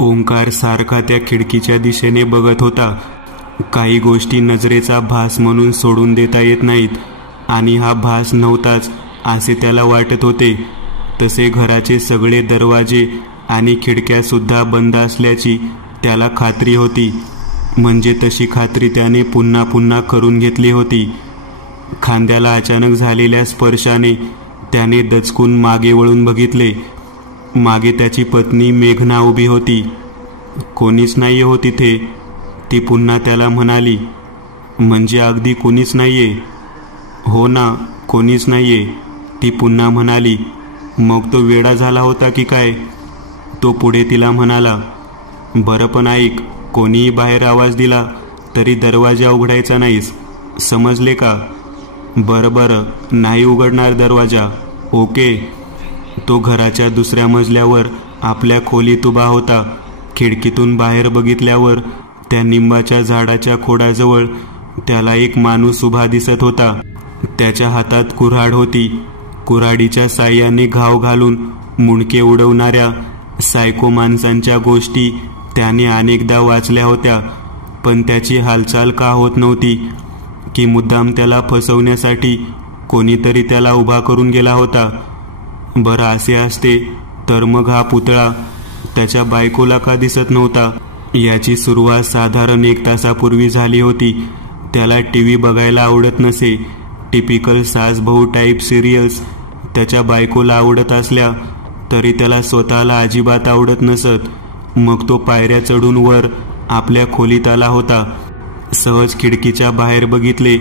ओंकार सारखा त्या खिडकीच्या दिशेने बघत होता. काही गोष्टी नजरेचा भास म्हणून सोडून देता येत नाहीत आणि हा भास नव्हताच असे त्याला वाटत होते. तसे घराचे सगळे दरवाजे आणि खिडक्या सुद्धा बंद असल्याची त्याला खात्री होती. म्हणजे तशी खात्री त्याने पुन्हा पुन्हा करून घेतली होती. खांद्याला अचानक झालेल्या स्पर्शाने त्याने दचकून मागे वळून बघितले. मागे त्याची पत्नी मेघना उभी होती. कोणीच नाहीये हो तिथे, ती पुन्हा त्याला म्हणाली. म्हणजे अगदी कोणीच नाहीये? हो ना, कोणीच नाहीये, ती पुन्हा म्हणाली. मग तो वेडा झाला होता की काय? तो पुढे तिला म्हणाला. बरं पण ऐक, कोणीही बाहेर आवाज दिला तरी दरवाजा उघडायचा नाहीस, समजले का? बरं बरं, नाही उघडणार दरवाजा, ओके. तो घराच्या दुसऱ्या मजल्यावर आपल्या खोलीत उभा होता. खिडकीतून बाहेर बघितल्यावर त्या निंबाच्या झाडाच्या खोडाजवळ त्याला एक माणूस उभा दिसत होता. त्याच्या हातात कुऱ्हाड होती. कुऱ्हाडीच्या साह्याने घाव घालून मुंडके उडवणाऱ्या सायको माणसांच्या गोष्टी त्याने अनेकदा वाचल्या होत्या. पण त्याची हालचाल का होत नव्हती? की मुद्दाम त्याला फसवण्यासाठी कोणीतरी त्याला उभा करून गेला होता? बरं असे असते तर मग हा पुतळा त्याच्या बायकोला का दिसत नव्हता? याची सुरुवात साधारण 1 तासापूर्वी झाली होती. त्याला टीव्ही बघायला आवडत नसे. टिपिकल सास भाऊ टाईप सिरियल्स त्याच्या बायकोला आवडत असल्या तरी त्याला स्वतःला अजिबात आवडत नसत. मग तो पायऱ्या चढून वर आपल्या खोलीत आला होता. सहज खिडकीच्या बाहेर बघितले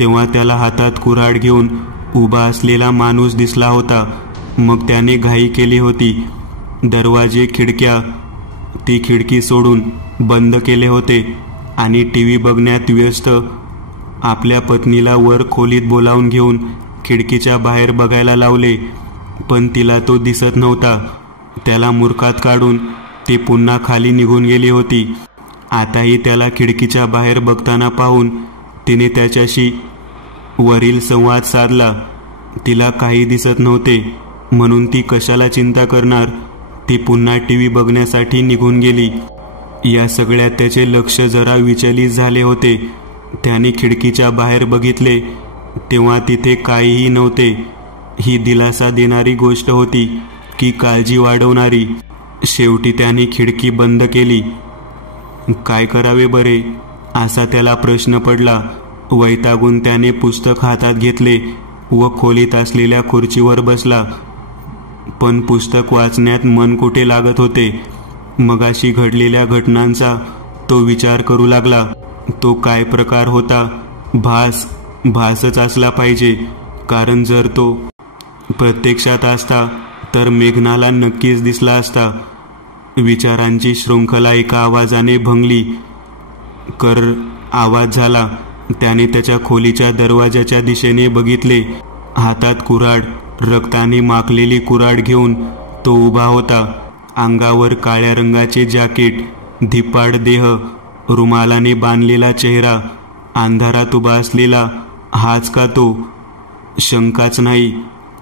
तेव्हा त्याला हातात कुऱ्हाड घेऊन उभा असलेला माणूस दिसला होता. मग त्याने घाई केली होती. दरवाजे, खिडक्या, ती खिडकी सोडून बंद केले होते आणि टीव्ही बघण्यात व्यस्त आपल्या पत्नीला वर खोलीत बोलावून घेऊन खिडकीच्या बाहेर बघायला लावले. पण तिला तो दिसत नव्हता. त्याला मूर्खात काढून ती पुन्हा खाली निघून गेली होती. आताही त्याला खिडकीच्या बाहेर बघताना पाहून तिने त्याच्याशी वरील संवाद साधला. तिला काही दिसत नव्हते म्हणून ती कशाला चिंता करणार? ती पुन्हा टीव्ही बघण्यासाठी निघून गेली. या सगळ्यात त्याचे लक्ष जरा विचलित झाले होते. त्याने खिडकीच्या बाहेर बघितले तेव्हा तिथे काहीही नव्हते. ही दिलासा देणारी गोष्ट होती की काळजी वाढवणारी? शेवटी त्याने खिडकी बंद केली. काय करावे बरे असा त्याला प्रश्न पडला. वैतागून त्याने पुस्तक हातात घेतले व खोलीत असलेल्या खुर्चीवर बसला. पण पुस्तक वाचण्यात मन कुठे लागत होते. मगाशी घडलेल्या घटनांचा तो विचार करू लागला. तो काय प्रकार होता? भासच असला पाहिजे, कारण जर तो प्रत्यक्षात असता तर मेघनाला नक्कीच दिसला असता. विचारांची शृंखला एका आवाजाने भंगली. कर आवाज झाला. त्याने त्याच्या खोलीच्या दरवाजाच्या दिशेने बघितले. हातात कुऱ्हाड, रक्ताने माखलेली कुऱ्हाड घेऊन तो उभा होता. अंगावर काळ्या रंगाचे जॅकेट, धिप्पाड देह, रुमालाने बांधलेला चेहरा, अंधारात उभा असलेला हाच का तो? शंकाच नाही,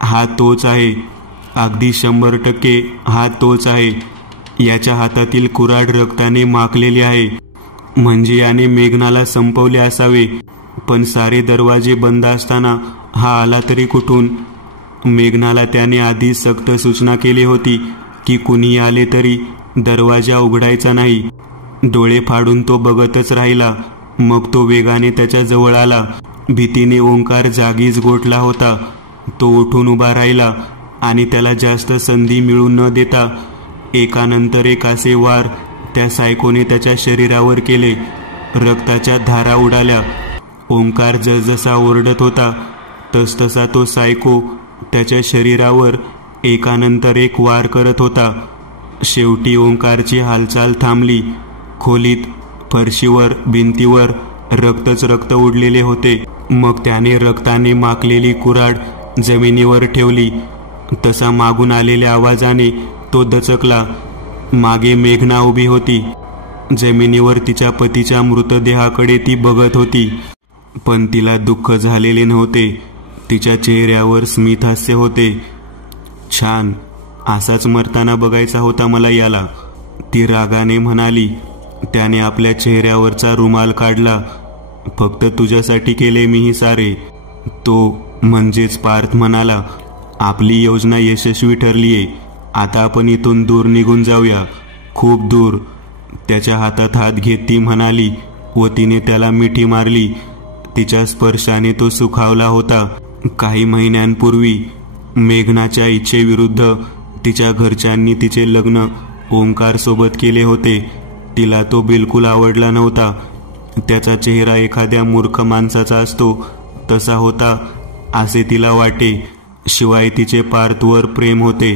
हा तोच आहे. अगदी 100% हा तोच आहे. याच्या हातातील कुऱ्हाड रक्ताने माखलेली आहे. म्हणजे याने मेघनाला संपवले असावे. पण सारे दरवाजे बंद असताना हा आला तरी कुठून? मेघनाला त्याने आधी सक्त सूचना केली होती की कुणी आले तरी दरवाजा उघडायचा नाही. डोळे फाडून तो बघतच राहिला. मग तो वेगाने त्याच्या जवळ आला. भीतीने ओंकार जागीच गोठला होता. तो उठून उभा राहिला आणि त्याला जास्त संधी मिळू न देता एकानंतर एक असे वार त्या सायकोने त्याच्या शरीरावर केले. रक्ताच्या धारा उडाल्या. ओंकार जसजसा ओरडत होता तसतसा तो सायको त्याच्या शरीरावर एकानंतर एक वार करत होता. शेवटी ओंकारची हालचाल थांबली. खोलीत फरशीवर, भिंतीवर रक्तच रक्त उडलेले होते. मग त्याने रक्ताने माखलेली कुऱ्हाड जमिनीवर ठेवली. तसा मागून आलेल्या आवाजाने तो दचकला. मागे मेघना उभी होती. जमिनीवर तिच्या पतीच्या मृतदेहाकडे ती बघत होती. पण तिला दुःख झालेले नव्हते. तिच्या चेहऱ्यावर स्मित हास्य होते. छान, असाच मरताना बघायचा होता मला याला. ती रागाने म्हणाली. त्याने आपल्या चेहऱ्यावरचा रुमाल काढला. फक्त तुझ्यासाठी केले मी ही सारे. तो म्हणजेच पार्थ म्हणाला. आपली योजना यशस्वी ठरलीये. आता आपण इथून दूर निघून जाऊया, खूप दूर. त्याच्या हातात हात घेत ती म्हणाली व तिने त्याला मिठी मारली. तिच्या स्पर्शाने तो सुखावला होता. काही महिन्यांपूर्वी मेघनाच्या इच्छेविरुद्ध तिच्या घरच्यांनी तिचे लग्न ओंकार सोबत केले होते. तिला तो बिलकुल आवडला नव्हता. त्याचा चेहरा एखाद्या मूर्ख माणसाचा असतो तसा होता असे तिला वाटे. शिवाय तिचे पार्थवर प्रेम होते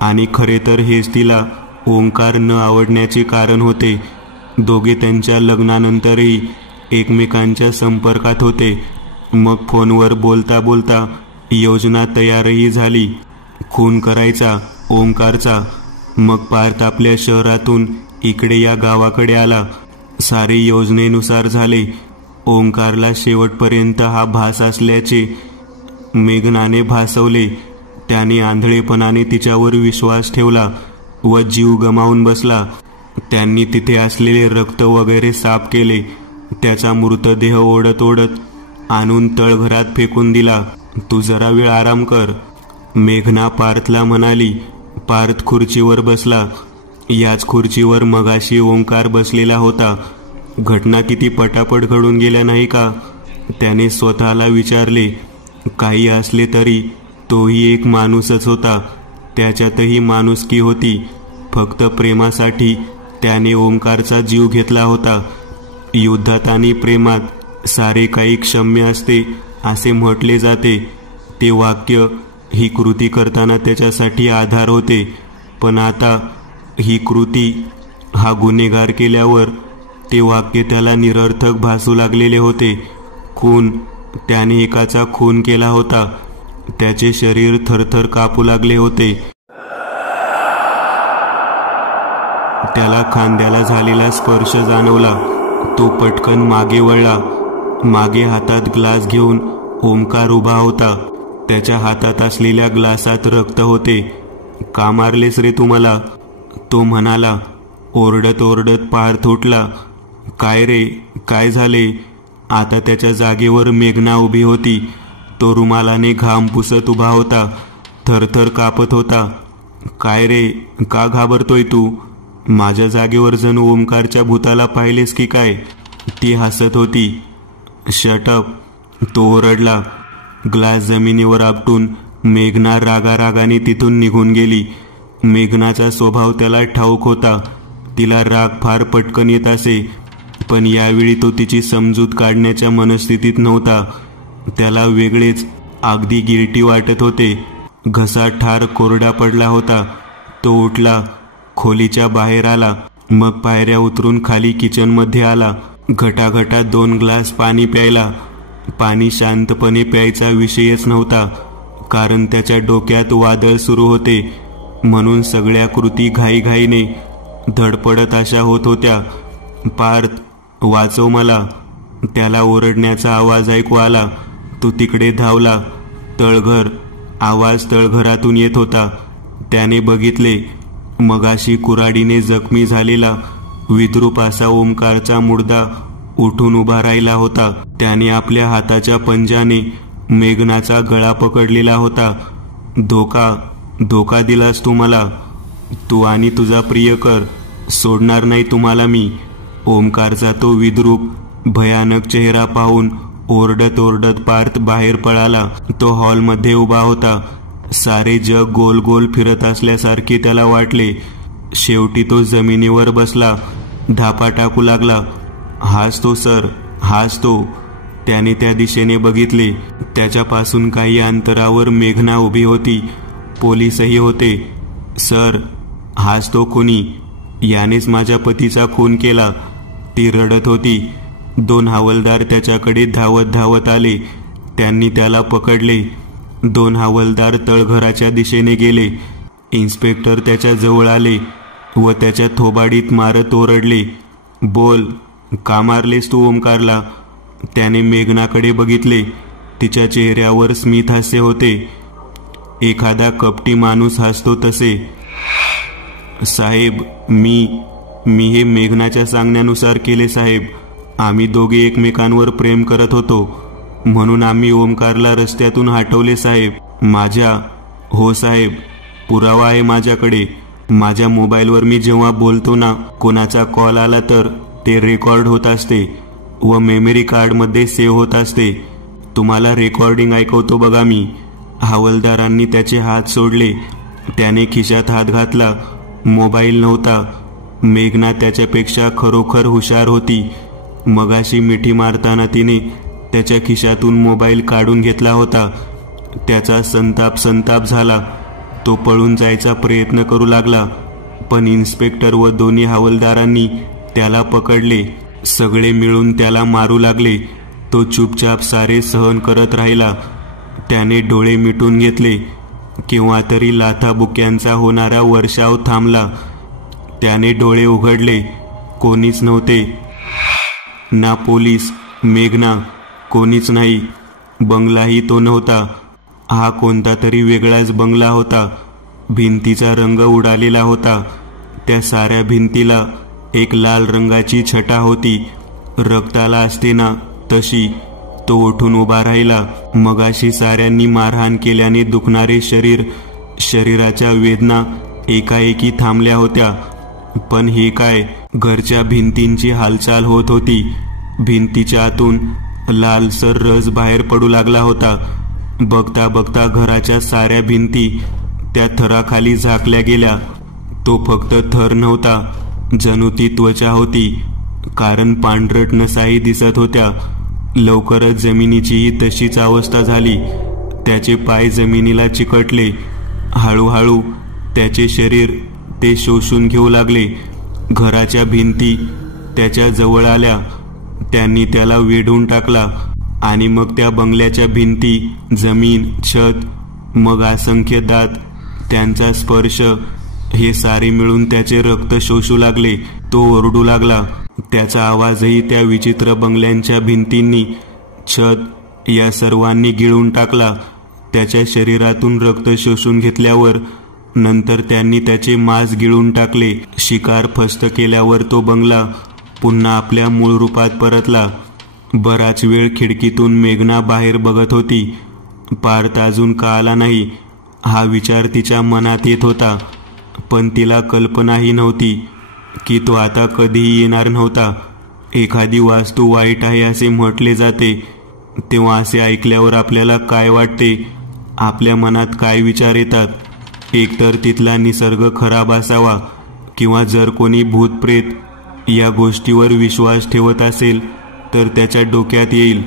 आणि खरे तर हेच तिला ओंकार न आवडण्याचे कारण होते. दोघे त्यांच्या लग्नानंतरही एकमेकांच्या संपर्कात होते. मग फोनवर बोलता बोलता योजना तयारही झाली. खून करायचा ओंकारचा. मग पार्थ आपल्या शहरातून इकडे या गावाकडे आला. सारे योजनेनुसार झाले. ओंकारला शेवटपर्यंत हा भास असल्याचे मेघनाने भासवले. त्याने आंधळेपणाने तिच्यावर विश्वास ठेवला व जीव गमावून बसला. त्यांनी तिथे असलेले रक्त वगैरे साफ केले. त्याचा मृतदेह ओढत ओढत आणून तळघरात फेकून दिला. तू जरा वेळ आराम कर, मेघना पार्थला म्हणाली. पार्थ खुर्चीवर बसला. याच खुर्चीवर मगाशी ओंकार बसलेला होता. घटना किती पटापट घडून गेल्या नाही का, त्याने स्वतःला विचारले. काही असले तरी तोही एक माणूसच होता. त्याच्यातही माणुसकी होती. फक्त प्रेमासाठी त्याने ओंकारचा जीव घेतला होता. युद्धात आणि प्रेमात सारे काही क्षम्य असते असे म्हटले जाते. ते वाक्य ही कृती करताना त्याच्यासाठी आधार होते. पण आता ही कृती हा गुन्हेगार केल्यावर ते वाक्य त्याला निरर्थक भासू लागलेले होते. खून, त्याने एकाचा खून केला होता. त्याचे शरीर थरथर कापू लागले होते. त्याला खांद्याला झालेला स्पर्श जाणवला. तो पटकन मागे वळला. मागे हातात ग्लास घेऊन ओंकार उभा होता. त्याच्या हातात असलेल्या ग्लासात रक्त होते. का मारलेस रे तू मला, तो म्हणाला. ओरडत ओरडत पार्थ उठला. काय रे, काय झाले. आता त्याच्या जागेवर मेघना उभी होती. तो रुमालाने घाम पुसत उभा होता. थरथर कापत होता. काय रे, का घाबरतोय तू. माझ्या जागेवर जणू ओंकारच्या भूताला पाहिलेस की काय, ती हसत होती. शटअप, तो ओरडला. ग्लास जमिनीवर आपटून मेघना रागारागाने तिथून निघून गेली. मेघनाचा स्वभाव त्याला ठाऊक होता. तिला राग फार पटकन येत असे. पण यावेळी तो तिची समजूत काढण्याच्या मनस्थितीत नव्हता. त्याला वेगळेच, अगदी गिल्टी वाटत होते. घसा ठार कोरडा पडला होता. तो उठला, खोलीच्या बाहेर आला. मग पायऱ्या उतरून खाली किचनमध्ये आला. घटाघटा 2 ग्लास पाणी प्यायला. पाणी शांतपणे प्यायचा विषयच नव्हता, कारण त्याच्या डोक्यात वादळ सुरू होते. म्हणून सगळ्या कृती घाईघाईने धडपडत अशा होत होत्या. पार्थ, वाचव मला, त्याला ओरडण्याचा आवाज ऐकू आला. तो तिकडे धावला. तळघर, आवाज तळघरातून येत होता. त्याने बघितले. मगाशी कुऱ्हाडीने जखमी झालेला विद्रूप असा ओंकारचा मुर्दा उठून उभा राहिला होता. त्याने आपल्या हाताच्या पंजाने मेघनाचा गळा पकडलेला होता. धोका दिलास तू मला. तू आणि तुझा प्रियकर, सोडणार नाही तुम्हाला मी. ओंकारचा तो विद्रूप भयानक चेहरा पाहून ओरडत ओरडत पार्थ बाहेर पळाला. तो हॉलमध्ये उभा होता. सारे जग गोल गोल फिरत असल्यासारखे त्याला वाटले. शेवटी तो जमिनीवर बसला. धापा टाकू लागला. हाच तो सर, हाच तो. त्याने त्या दिशेने बघितले. त्याच्यापासून काही अंतरावर मेघना उभी होती. पोलीसही होते. सर, हाच तो खुनी. यानेच माझ्या पतीचा खून केला, ती रडत होती. 2 हवालदार त्याच्याकडे धावत धावत आले. त्यांनी त्याला पकडले. 2 हवालदार तळघराच्या दिशेने गेले. इन्स्पेक्टर त्याच्या जवळ आले व त्याच्या थोबाडीत मारत ओरडले. बोल, का मारलेस तू ओंकारला. त्याने मेघनाकडे बघितले. तिच्या चेहऱ्यावर स्मित हास्य होते. एखादा कपटी माणूस हसतो तसे. साहेब, मी हे मेघनाच्या सांगण्यानुसार केले साहेब. आम्ही दोघे एकमेकांवर प्रेम करत होतो, म्हणून आम्ही ओमकारला रस्त्यातून हटवले साहेब. हो साहेब, पुरावा आहे माझ्याकडे. माझ्या मोबाईलवर मी जेव्हा बोलतो ना, कोणाचा कॉल आला तर ते रेकॉर्ड होत असते व मेमरी कार्डमध्ये सेव्ह होत असते. तुम्हाला रेकॉर्डिंग ऐकवतो बघा मी. हवालदारांनी त्याचे हात सोडले. त्याने खिशात हात घातला. मोबाईल नव्हता. मेघना त्याच्यापेक्षा खरोखर हुशार होती. मगाशी मिठी मारताना तिने त्याच्या खिशातून मोबाईल काढून घेतला होता. त्याचा संताप झाला. तो पळून जायचा प्रयत्न करू लागला, पण इन्स्पेक्टर व दोन्ही हवालदारांनी त्याला पकडले. सगळे मिळून त्याला मारू लागले. तो चुपचाप सारे सहन करत राहिला. त्याने डोळे मिटून घेतले. केव्हा तरी लाथाबुक्यांचा होणारा वर्षाव थांबला. त्याने डोळे उघडले. कोणीच नव्हते. ना पोलीस, मेघना, कोणीच नाही. बंगलाही तो नव्हता. हा कोणता तरी वेगळाच बंगला होता. भिंतीचा रंग उडालेला होता. त्या साऱ्या भिंतीला एक लाल रंगाची छटा होती. रक्ताला असते ना तशी. तो उठून उभा राहिला. मगाशी साऱ्यांनी मारहाण केल्याने दुखणारे शरीराच्या वेदना एकाएकी थांबल्या होत्या. पण हे काय? घरच्या भिंतींची हालचाल होत होती. भिंतीच्या आतून लालसर रस बाहेर पडू लागला होता. बघता बघता घराच्या साऱ्या भिंती त्या थराखाली झाकल्या गेल्या. तो फक्त थर नव्हता, जणू ती त्वचा होती, कारण पांढरट नसाही दिसत होत्या. लवकरच जमिनीचीही तशीच अवस्था झाली. त्याचे पाय जमिनीला चिकटले. हळूहळू त्याचे शरीर ते शोषून घेऊ लागले. घराच्या भिंती त्याच्या जवळ आल्या. त्यांनी त्याला वेढून टाकला आणि मग त्या बंगल्याच्या भिंती, जमीन, छत, मग असंख्य दात, त्यांचा स्पर्श, हे सारे मिळून त्याचे रक्त शोषू लागले. तो ओरडू लागला. त्याचा आवाजही त्या विचित्र बंगल्यांच्या भिंतींनी, छत या सर्वांनी गिळून टाकला. त्याच्या शरीरातून रक्त शोषून घेतल्यावर नंतर त्यांनी त्याचे मांस गिळून टाकले. शिकार फस्त केल्यावर तो बंगला पुन्हा आपल्या मूळ रूपात परतला. बराच वेळ खिडकीतून मेघना बाहेर बघत होती. पार्थ अजून का आला नाही हा विचार तिच्या मनात येत होता, पण तिला कल्पनाही नव्हती की तो आता कधीही येणार नव्हता. एखादी वास्तू वाईट आहे असे म्हटले जाते, तेव्हा असे ऐकल्यावर आपल्याला काय वाटते? आपल्या मनात काय विचार येतात? एकतर तिथला निसर्ग खराब असावा, किंवा जर कोणी भूतप्रेत या गोष्टीवर विश्वास ठेवत असेल तर त्याच्या डोक्यात येईल,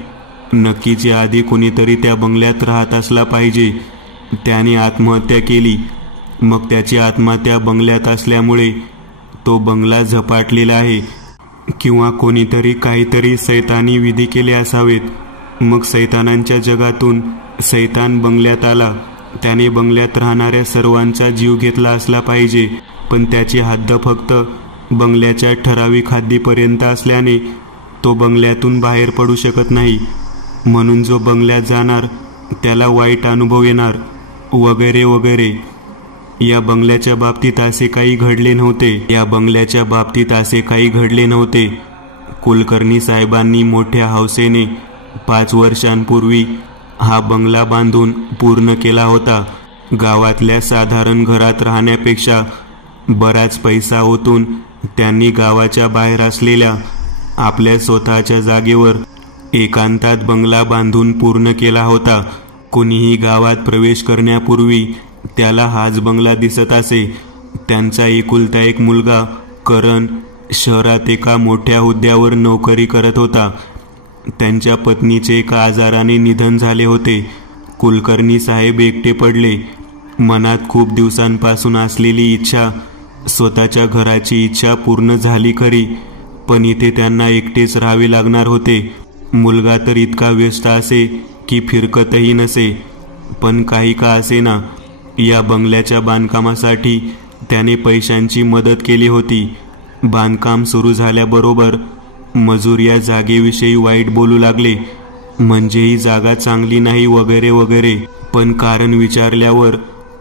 नक्कीच आधी कोणीतरी त्या बंगल्यात राहत असला पाहिजे. त्याने आत्महत्या केली, मग त्याची आत्मा त्या बंगल्यात असल्यामुळे तो बंगला झपाटलेला आहे. किंवा कोणीतरी काहीतरी सैतानी विधी केले असावेत. मग सैतानांच्या जगातून सैतान बंगल्यात आला. त्याने बंगल्यात राहणाऱ्या सर्वांचा जीव घेतला असला पाहिजे, पण त्याची हद्द फक्त बंगल्याच्या ठराविक हद्दीपर्यंत असल्याने तो बंगल्यातून बाहेर पडू शकत नाही. म्हणून जो बंगल्यात जाणार त्याला वाईट अनुभव येणार, वगैरे वगैरे. या बंगल्याच्या बाबतीत असे काही घडले नव्हते. कुलकर्णी साहेबांनी मोठ्या हौसेने 5 वर्षांपूर्वी हा बंगला बांधून पूर्ण केला होता. गावातल्या साधारण घरात राहण्यापेक्षा बराच पैसा ओतून त्यांनी गावाच्या बाहेर असलेल्या आपल्या स्वतःच्या जागेवर एकांतात बंगला बांधून पूर्ण केला होता. कोणीही गावात प्रवेश करण्यापूर्वी त्याला हाच बंगला दिसत असे. त्यांचा एकुलता एक मुलगा करण शहरात एका मोठ्या हुद्द्यावर नोकरी करत होता. त्यांच्या पत्नीचे एका आजाराने निधन झाले होते. कुलकर्णी साहेब एकटे पडले. मनात खूप दिवसांपासून असलेली इच्छा, स्वतःच्या घराची इच्छा पूर्ण झाली खरी, पण इथे त्यांना एकटेच राहावे लागणार होते. मुलगा तर इतका व्यस्त असे की फिरकतही नसे. पण काही का असेना, या बंगल्याच्या बांधकामासाठी त्याने पैशांची मदत केली होती. बांधकाम सुरू झाल्याबरोबर मजूर या जागेविषयी वाईट बोलू लागले, म्हणजे ही जागा चांगली नाही वगैरे वगैरे. पण कारण विचारल्यावर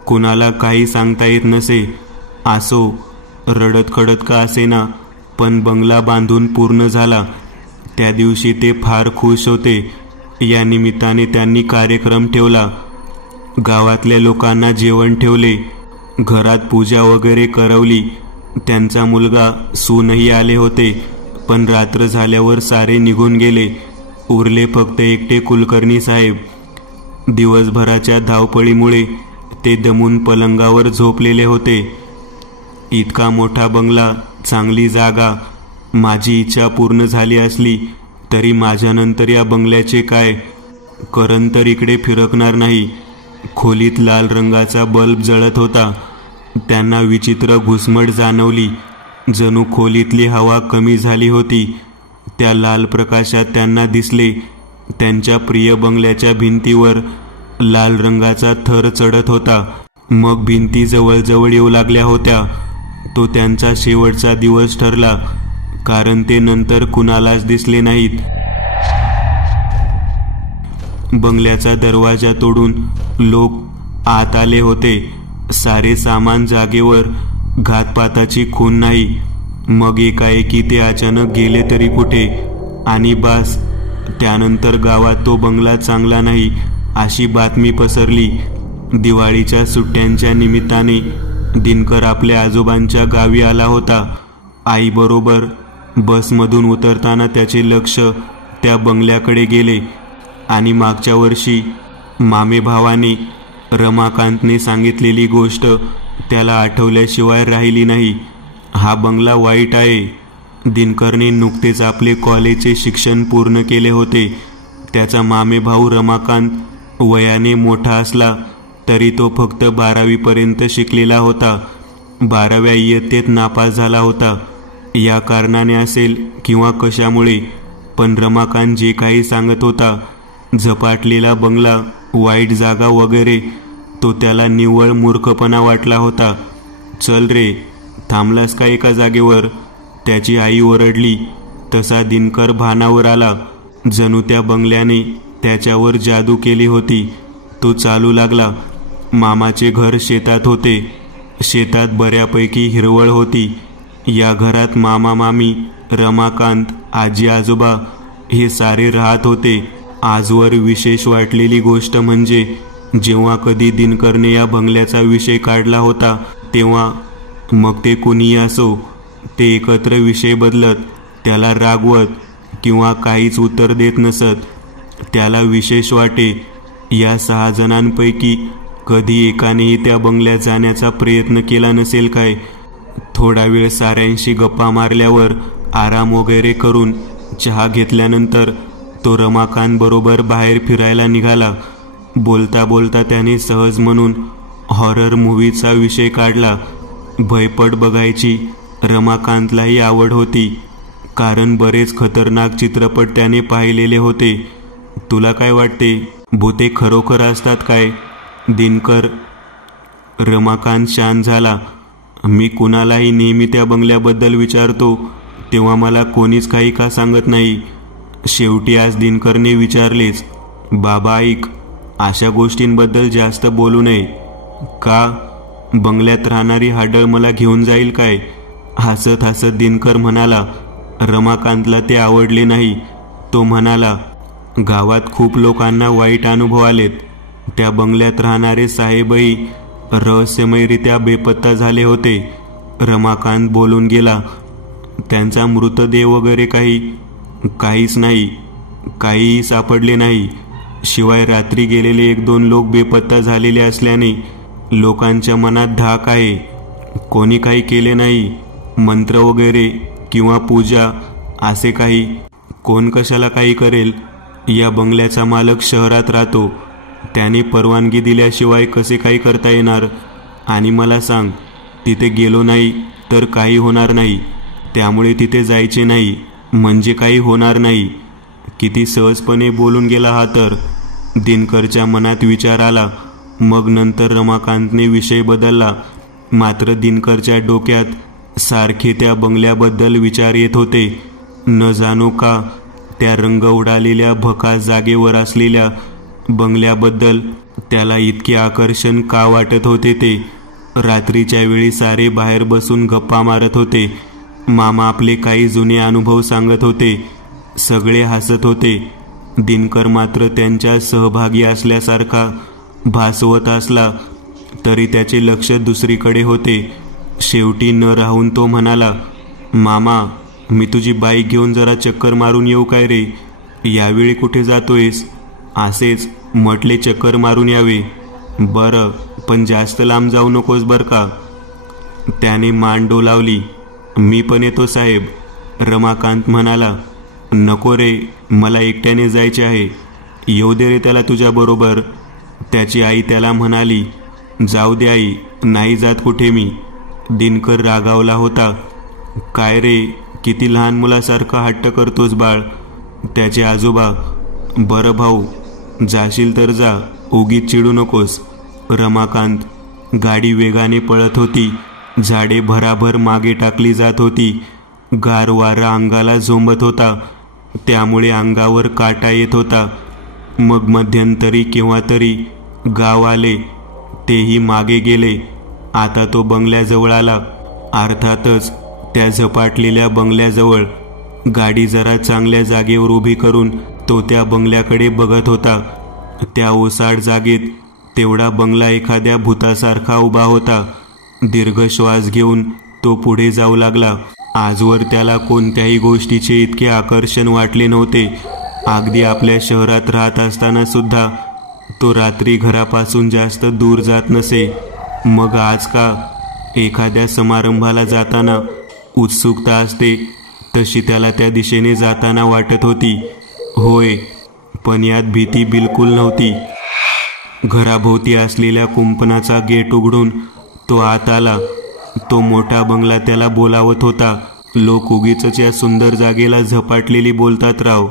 कुणाला काही सांगता येत नसे. असो, रडत खडत का असेना पण बंगला बांधून पूर्ण झाला. त्या दिवशी ते फार खुश होते. या निमित्ताने त्यांनी कार्यक्रम ठेवला. गावातल्या लोकांना जेवण ठेवले. घरात पूजा वगैरे करवली. त्यांचा मुलगा सूनही आले होते, पण रात्र झाल्यावर सारे निघून गेले. उरले फक्त एकटे कुलकर्णी साहेब. दिवसभराच्या धावपळीमुळे ते दमून पलंगावर झोपलेले होते. इतका मोठा बंगला, चांगली जागा. माझी इच्छा पूर्ण झाली असली तरी माझ्यानंतर या बंगल्याचे काय? करण तर इकडे फिरकणार नाही. खोलीत लाल रंगाचा बल्ब जळत होता. त्यांना विचित्र घुसमट जाणवली. जणू खोलीतली हवा कमी झाली होती. त्या लाल प्रकाशात त्यांना दिसले त्यांच्या प्रिय बंगल्याच्या भिंतीवर लाल रंगाचा थर चढत होता. मग भिंती जवळजवळ येऊ लागल्या होत्या. तो त्यांचा शेवटचा दिवस ठरला, कारण ते नंतर कुणालाच दिसले नाहीत. बंगल्याचा दरवाजा तोडून लोक आत आले होते. सारे सामान जागेवर. घातपाताची खून नाही. मग एकाएकी ते अचानक गेले तरी कुठे? आणि बास, त्यानंतर गावात तो बंगला चांगला नाही अशी बातमी पसरली. दिवाळीच्या सुट्ट्यांच्या निमित्ताने दिनकर आपल्या आजोबांच्या गावी आला होता. आईबरोबर बसमधून उतरताना त्याचे लक्ष त्या बंगल्याकडे गेले आणि मागच्या वर्षी मामे भावाने रमाकांतने सांगितलेली गोष्ट त्याला आठवल्याशिवाय राहिली नाही. हा बंगला वाईट आहे. दिनकरने नुकतेच आपले कॉलेजचे शिक्षण पूर्ण केले होते. त्याचा मामे भाऊ रमाकांत वयाने मोठा असला तरी तो फक्त 12वी पर्यंत शिकलेला होता. 12व्या इयत्तेत नापास झाला होता. या कारणाने असेल किंवा कशामुळे, पण रमाकांत जे काही सांगत होता, झपाटलेला बंगला, वाईट जागा वगैरे, तो त्याला निव्वळ मूर्खपणा वाटला होता. चल रे, थांबलास का एका जागेवर? त्याची आई ओरडली. तसा दिनकर भानावर आला. जणू त्या बंगल्याने त्याच्यावर जादू केली होती. तो चालू लागला. मामाचे घर शेतात होते. शेतात बऱ्यापैकी हिरवळ होती. या घरात मामा मामी, रमाकांत, आजी आजोबा हे सारे राहत होते. आजवर विशेष वाटलेली गोष्ट म्हणजे जेव्हा कधी दिनकरने या बंगल्याचा विषय काढला होता तेव्हा, मग ते कुणीही असो, ते एकत्र विषय बदलत, त्याला रागवत किंवा काहीच उत्तर देत नसत. त्याला विशेष वाटे. या 6 जणांपैकी कधी एकानेही त्या बंगल्यात जाण्याचा प्रयत्न केला नसेल काय? थोडा वेळ साऱ्यांशी गप्पा मारल्यावर, आराम वगैरे करून, चहा घेतल्यानंतर तो रमाकांत बरोबर बाहेर फिरायला निघाला. बोलता बोलता त्याने सहज म्हणून हॉरर मूव्हीचा विषय काढला. भयपट बघायची रमाकांतलाही आवड होती, कारण बरेच खतरनाक चित्रपट त्याने पाहिलेले होते. तुला काय वाटते, भूते खरोखर असतात काय? दिनकर. रमाकांत शांत झाला. मी कुणालाही नेहमी त्या बंगल्याबद्दल विचारतो तेव्हा मला कोणीच काही का सांगत नाही. शेवटी आज दिनकरने विचारलेच. बाबा ऐक, अशा गोष्टींबद्दल जास्त बोलू नये. का? बंगल्यात राहणारी हाडळ मला घेऊन जाईल काय? हसत हसत दिनकर म्हणाला. रमाकांतला ते आवडले नाही. तो म्हणाला, गावात खूप लोकांना वाईट अनुभव आलेत. त्या बंगल्यात राहणारे साहेबही रहस्यमयरित्या बेपत्ता झाले होते. रमाकांत बोलून गेला. त्यांचा मृतदेह वगैरे काहीच नाही. काहीही सापडले नाही. शिवाय रात्री गेलेले 1-2 लोक बेपत्ता झालेले असल्याने लोकांच्या मनात धाक आहे. कोणी काही केले नाही. मंत्र वगैरे किंवा पूजा असे काही. कोण कशाला काही करेल? या बंगल्याचा मालक शहरात राहतो. त्याने परवानगी दिल्याशिवाय कसे काही करता येणार? आणि मला सांग, तिथे गेलो नाही तर काही होणार नाही. त्यामुळे तिथे जायचे नाही म्हणजे काही होणार नाही. किती सहजपणे बोलून गेला हा तर. दिनकरच्या मनात विचार आला. मग नंतर रमाकांतने विषय बदलला. मात्र दिनकरच्या डोक्यात सारखे त्या बंगल्याबद्दल विचार येत होते. न जाणो का त्या रंग उडालेल्या भकास जागेवर असलेल्या बंगल्याबद्दल त्याला इतके आकर्षण का वाटत होते ते. रात्रीच्या वेळी सारे बाहेर बसून गप्पा मारत होते. मामा आपले काही जुने अनुभव सांगत होते. सगळे हसत होते. दिनकर मात्र त्यांच्या सहभागी असल्यासारखा भासवत असला तरी त्याचे लक्ष दुसरीकडे होते. शेवटी न राहून तो म्हणाला, मामा, मी तुझी बाईक घेऊन जरा चक्कर मारून येऊ काय रे? यावेळी कुठे जातोयस? असेच म्हटले चक्कर मारून यावे. बरं, पण जास्त लांब जाऊ नकोस बर का. त्याने मान डोलावली. मी पण येतो साहेब. रमाकांत म्हणाला, नको रे, मला एकट्याने जायचे आहे. येऊ दे रे त्याला तुझ्याबरोबर. त्याची आई त्याला म्हणाली, जाऊ दे आई, नाही जात कुठे मी. दिनकर रागावला होता. काय रे, किती लहान मुलासारखा हट्ट करतोस बाळ. त्याचे आजोबा, बरं भाऊ, जाशील तर जा, उगीच चिडू नकोस. रमाकांत. गाडी वेगाने पळत होती. झाडे भराभर मागे टाकली जात होती. गार वारा अंगाला झोंबत होता, त्यामुळे अंगावर काटा येत होता. मग मध्यंतरी केव्हा तरी गाव आले, तेही मागे गेले. आता तो बंगल्याजवळ आला. अर्थातच त्या झपाटलेल्या बंगल्याजवळ गाडी जरा चांगल्या जागेवर उभी करून तो त्या बंगल्याकडे बघत होता. त्या ओसाड जागेत तेवढा बंगला एखाद्या भूतासारखा उभा होता. दीर्घ श्वास घेऊन तो पुढे जाऊ लागला. आजवर त्याला कोणत्याही गोष्टीचे इतके आकर्षण वाटले नव्हते. अगदी आपल्या शहरात राहत असताना सुद्धा तो रात्री घरापासून जास्त दूर जात नसे. मग आज का? एखाद्या समारंभाला जाताना उत्सुकता असते तशी त्याला त्या दिशेने जाताना वाटत होती. होय, पण यात भीती बिलकुल नव्हती. घराभोवती असलेल्या कुंपणाचा गेट उघडून तो आत आला. तो मोठा बंगला त्याला बोलावत होता. लोक उगीचच या सुंदर जागेला झपाटलेली बोलतात राव.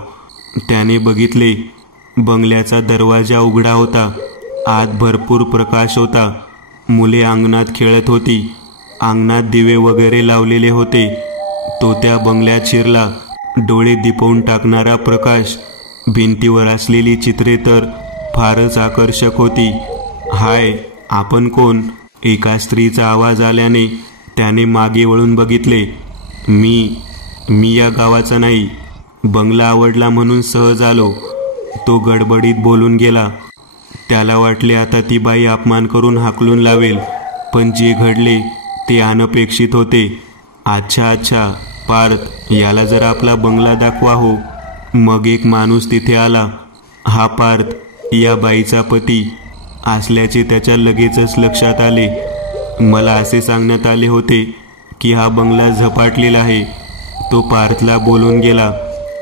त्याने बघितले, बंगल्याचा दरवाजा उघडा होता. आत भरपूर प्रकाश होता. मुले अंगणात खेळत होती. अंगणात दिवे वगैरे लावलेले होते. तो त्या बंगल्यात शिरला. डोळे दिपवून टाकणारा प्रकाश, भिंतीवर असलेली चित्रे तर फारच आकर्षक होती. हाय, आपण कोण? एका स्त्रीचा आवाज आल्याने त्याने मागे वळून बघितले. मी या गावाचा नाही. बंगला आवडला म्हणून सहज आलो. तो गडबडीत बोलून गेला. त्याला वाटले आता ती बाई अपमान करून हाकलून लावेल, पण जे घडले ते अनपेक्षित होते. अच्छा, पार्थ, याला जर आपला बंगला दाखवा हो. मग एक माणूस तिथे आला. हा पार्थ या बाईचा पती असल्याचे त्याच्या लगेचच लक्षात आले. मला असे सांगण्यात आले होते की हा बंगला झपाटलेला आहे. तो पार्थला बोलून गेला,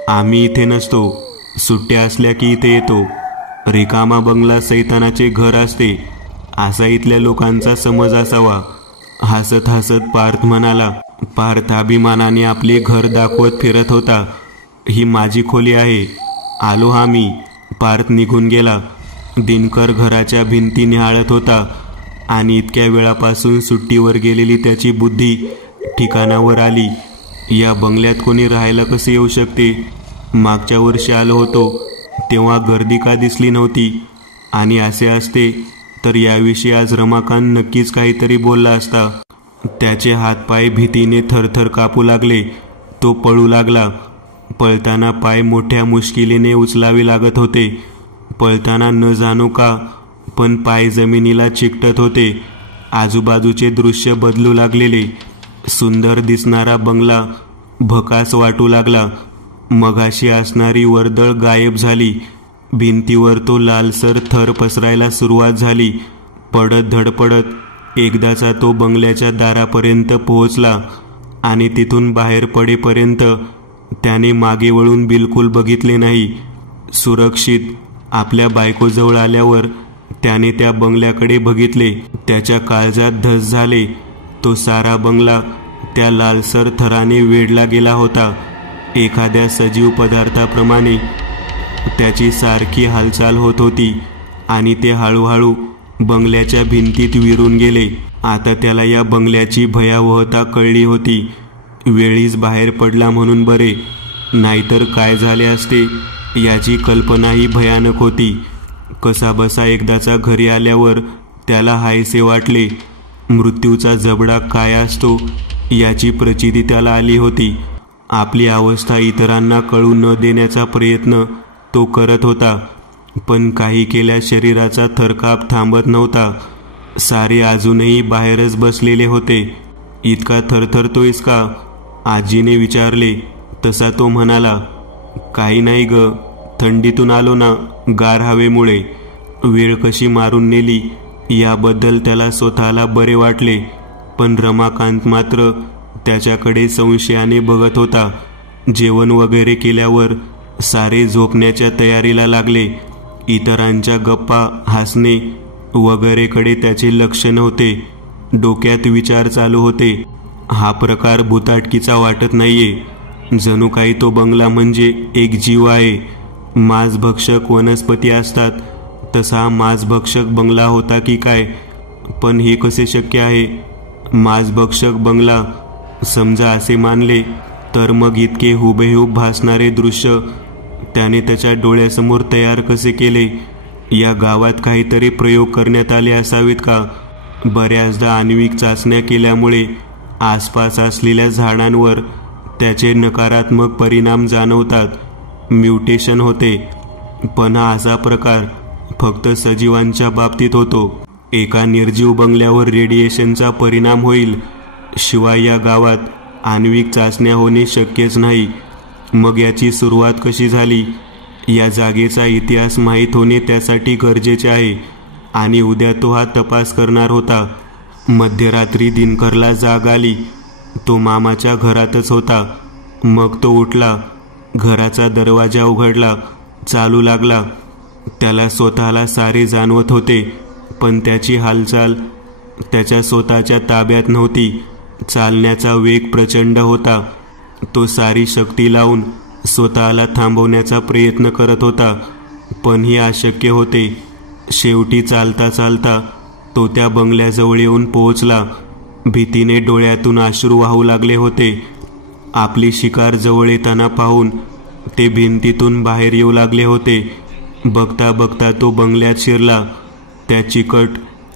आम्ही इथे नसतो. सुट्ट्या असल्या की इथे येतो. रिकामा बंगला सैतानाचे घर असते, असा इथल्या लोकांचा समज असावा. हसत हसत पार्थ म्हणाला. पार्थ अभिमानाने आपले घर दाखवत फिरत होता. ही माझी खोली आहे. आलो हा मी. पार्थ निघून गेला. दिनकर घराच्या भिंती निहाळत होता आणि इतक्या वेळापासून सुट्टीवर गेलेली त्याची बुद्धी ठिकाणावर आली. या बंगल्यात कोणी राहायला कसे येऊ शकते? मागच्या वर्षी आलो होतो तेव्हा गर्दी का दिसली नव्हती? आणि असे असते तर याविषयी आज रमाकांत नक्कीच काहीतरी बोलला असता. त्याचे हातपाय भीतीने थरथर कापू लागले. तो पळू लागला. पळताना पाय मोठ्या मुश्किलीने उचलावे लागत होते. पळताना न जाणो का पण पाय जमिनीला चिकटत होते. आजूबाजूचे दृश्य बदलू लागलेले. सुंदर दिसणारा बंगला भकास वाटू लागला. मगाशी असणारी वर्दळ गायब झाली. भिंतीवर तो लालसर थर पसरायला सुरुवात झाली. पडत धडपडत एकदाचा तो बंगल्याच्या दारापर्यंत पोहोचला आणि तिथून बाहेर पडेपर्यंत त्याने मागे वळून बिलकुल बघितले नाही. सुरक्षित आपल्या बायकोजवळ आल्यावर त्याने त्या बंगल्याकडे बघितले. त्याच्या काळजात धस झाले. तो सारा बंगला त्या लालसर थराने वेढला गेला होता. एखाद्या सजीव पदार्थाप्रमाणे त्याची सारखी हालचाल होत होती आणि ते हळूहळू बंगल्याच्या भिंतीत विरून गेले. आता त्याला या बंगल्याची भयावहता कळली होती. वेळीच बाहेर पडला म्हणून बरे, नाहीतर काय झाले असते याची कल्पनाही भयानक होती. कसाबसा एकदाचा घरी आल्यावर त्याला हायसे वाटले. मृत्यूचा जबडा काय असतो याची प्रचिती त्याला आली होती. आपली अवस्था इतरांना कळू न देण्याचा प्रयत्न तो करत होता, पण काही केल्या शरीराचा थरकाप थांबत नव्हता. सारे अजूनही बाहेरच बसलेले होते. इतका थरथरतोयस का? आजीने विचारले. तसा तो म्हणाला, काही नाही ग, थंडीतून आलो ना, गार हवेमुळे. वेळ कशी मारून नेली याबद्दल त्याला स्वतःला बरे वाटले, पण रमाकांत मात्र त्याच्याकडे संशयाने बघत होता. जेवण वगैरे केल्यावर सारे झोपण्याच्या तयारीला लागले. इतरांच्या गप्पा, हसणे वगैरेकडे त्याचे लक्ष नव्हते. डोक्यात विचार चालू होते. हा प्रकार भुताटकीचा वाटत नाहीये. जणू काही तो बंगला म्हणजे एक जीव आहे. मांसभक्षक वनस्पती असतात तसा मांसभक्षक बंगला होता की काय? पण हे कसे शक्य आहे? मांसभक्षक बंगला समजा असे मानले तर मग इतके हुबेहूब भासणारे दृश्य त्याने त्याच्या डोळ्यासमोर तयार कसे केले? या गावात काहीतरी प्रयोग करण्यात आले असावेत का? बऱ्याचदा आण्विक चाचण्या केल्यामुळे आसपास असलेल्या झाडांवर त्याचे नकारात्मक परिणाम जाणवतात. म्युटेशन होते. पण हा असा प्रकार फक्त सजीवांच्या बाबतीत होतो. एका निर्जीव बंगल्यावर रेडिएशनचा परिणाम होईल, शिवाय या गावात आण्विक चाचण्या होणे शक्यच नाही. मग याची सुरुवात कशी झाली? या जागेचा इतिहास माहीत होणे त्यासाठी गरजेचे आहे, आणि उद्या तो हा तपास करणार होता. मध्यरात्री दिनकरला जाग आली. तो मामाच्या घरातच होता. मग तो उठला, घराचा दरवाजा उघडला, चालू लागला. त्याला स्वतःला सारे जाणवत होते, पण त्याची हालचाल त्याच्या स्वतःच्या ताब्यात नव्हती. चालण्याचा वेग प्रचंड होता. तो सारी शक्ती लावून स्वतःला थांबवण्याचा प्रयत्न करत होता, पण हे अशक्य होते. शेवटी चालता चालता तो त्या बंगल्याजवळ येऊन पोहोचला. भीतीने डोळ्यातून अश्रू वाहू लागले होते. आपली शिकार जवळ येताना पाहून ते भिंतीतून बाहेर येऊ लागले होते. बघता बघता तो बंगल्यात शिरला. त्या चिकट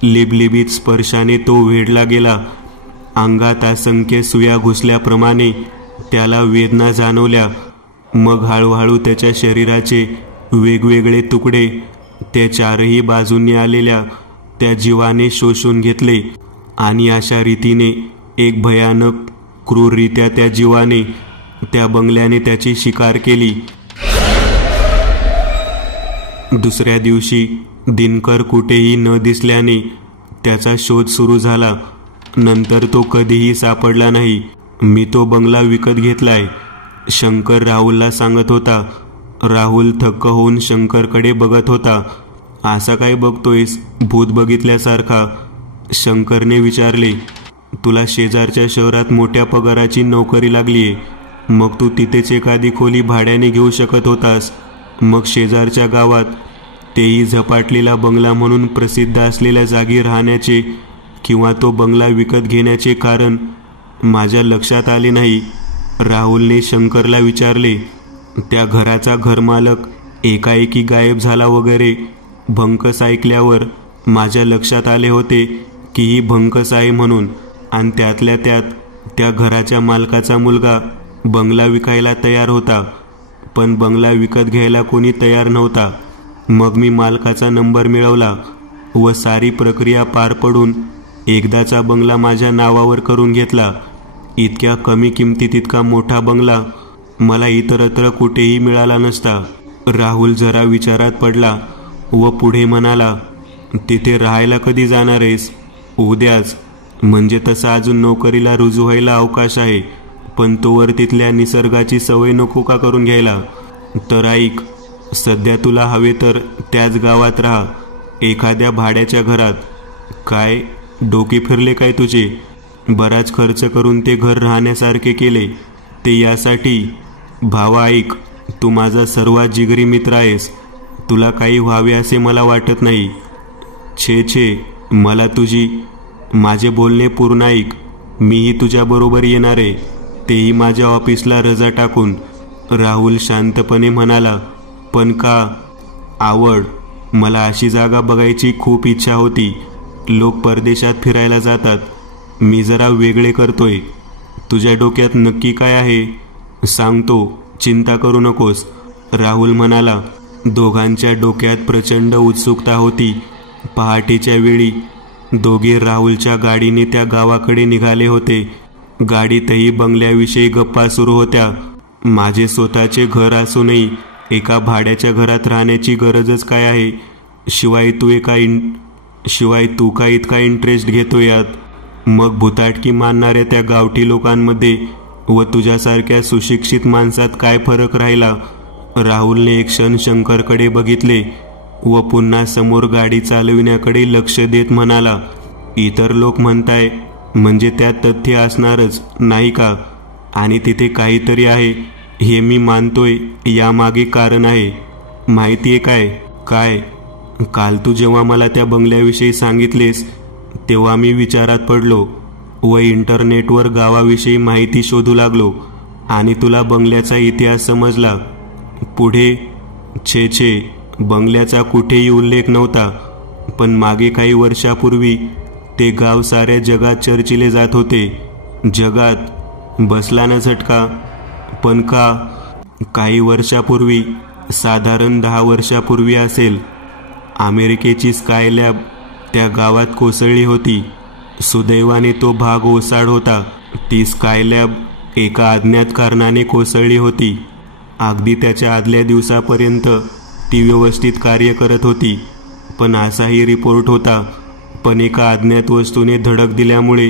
लिबलिबीत स्पर्शाने तो वेढला गेला. अंगात असंख्य सुया घुसल्याप्रमाणे त्याला वेदना जाणवल्या. मग हळूहळू त्याच्या शरीराचे वेगवेगळे तुकडे त्या चारही बाजूंनी आलेल्या त्या जीवाने शोषून घेतले, आणि अशा रीतीने एक भयानक क्रूररित्या त्या जीवाने, त्या बंगल्याने त्याची शिकार केली. दुसऱ्या दिवशी दिनकर कुठेही न दिसल्याने त्याचा शोध सुरू झाला. नंतर तो कधीही सापडला नाही. मी तो बंगला विकत घेतलाय, शंकर राहुलला सांगत होता. राहुल थक्क होऊन शंकरकडे बघत होता. असा काय बघतोयस, भूत बघितल्यासारखा? शंकरने विचारले. तुला शेजारच्या शहरात मोठ्या पगाराची नोकरी लागलीये, मग तू तिथेच एखादी खोली भाड्याने घेऊ शकत होतास. मग शेजारच्या गावात, तेही झपाटलेला बंगला म्हणून प्रसिद्ध असलेल्या जागी राहण्याचे किंवा तो बंगला विकत घेण्याचे कारण माझ्या लक्षात आले नाही. राहुलने शंकरला विचारले. त्या घराचा घरमालक एकाएकी गायब झाला वगैरे भंकस ऐकल्यावर माझ्या लक्षात आले होते की ही भंकस आहे म्हणून, आणि त्यातल्या त्यात त्या घराच्या मालकाचा मुलगा बंगला विकायला तयार होता, पण बंगला विकत घ्यायला कोणी तयार नव्हता. मग मी मालकाचा नंबर मिळवला व सारी प्रक्रिया पार पडून एकदाचा बंगला माझ्या नावावर करून घेतला. इतक्या कमी किमतीत इतका मोठा बंगला मला इतरत्र कुठेही मिळाला नसता. राहुल जरा विचारात पडला व पुढे म्हणाला, तिथे राहायला कधी जाणार आहेस? उद्याच. म्हणजे तसा अजून नोकरीला रुजू व्हायला अवकाश आहे, पण तोवर तिथल्या निसर्गाची सवय नको का करून घ्यायला? तर ऐक, सध्या तुला हवे तर त्याच गावात राहा, एखाद्या भाड्याच्या घरात. काय डोके फिरले काय तुझे? बराच खर्च करून ते घर राहण्यासारखे केले, ते यासाठी? भावा ऐक, तू माझा सर्वात जिगरी मित्र आहेस. तुला काही व्हावे असे मला वाटत नाही. छे छे, मला माझे बोलणे पूर्ण ऐक. मीही तुझ्याबरोबर येणार आहे, तेही माझ्या ऑफिसला रजा टाकून. राहुल शांतपणे म्हणाला. पण का? आवड. मला अशी जागा बघायची खूप इच्छा होती. लोक परदेशात फिरायला जातात. मी जरा वेगळे करतोय. तुझ्या डोक्यात नक्की काय आहे? सांगतो, चिंता करू नकोस, राहुल म्हणाला. दोघांच्या डोक्यात प्रचंड उत्सुकता होती. पहाटेच्या वेळी दोघे राहुलच्या गाडीने त्या गावाकडे निघाले होते. गाडीतही बंगल्याविषयी गप्पा सुरू होत्या. माझे स्वतःचे घर असूनही एका भाड्याच्या घरात राहण्याची गरजच काय आहे? शिवाय तू का इतका इंटरेस्ट घेतो यात? मग भुताटकी मानणाऱ्या त्या गावठी लोकांमध्ये व तुझ्यासारख्या सुशिक्षित माणसात काय फरक राहिला? राहुलने एक क्षण शंकरकडे बघितले व पुन्हा समोर गाडी चालविण्याकडे लक्ष देत म्हणाला, इतर लोक म्हणताय म्हणजे त्यात तथ्य असणारच नाही का? आणि तिथे काहीतरी आहे हे मी मानतोय. यामागे कारण आहे. माहितीये काय? काल तू जेव्हा मला त्या बंगल्याविषयी सांगितलेस तेव्हा मी विचारात पडलो व इंटरनेटवर गावाविषयी माहिती शोधू लागलो आणि तुला बंगल्याचा इतिहास समजला. पुढे छे बंगल्याचा कुठेही उल्लेख नव्हता. पण मागे काही वर्षापूर्वी ते गाव साऱ्या जगात चर्चिले जात होते. जगात? बसला ना झटका. पण का? काही वर्षापूर्वी, साधारण 10 वर्षापूर्वी असेल, अमेरिकेची स्कायलॅब त्या गावात कोसळली होती. सुदैवाने तो भाग ओसाड होता. ती स्कायलॅब एका अज्ञात कारणाने कोसळली होती. अगदी त्याच्या आदल्या दिवसापर्यंत ती व्यवस्थित कार्य करत होती. पण असाही रिपोर्ट होता, पण एका अज्ञात वस्तूने धडक दिल्यामुळे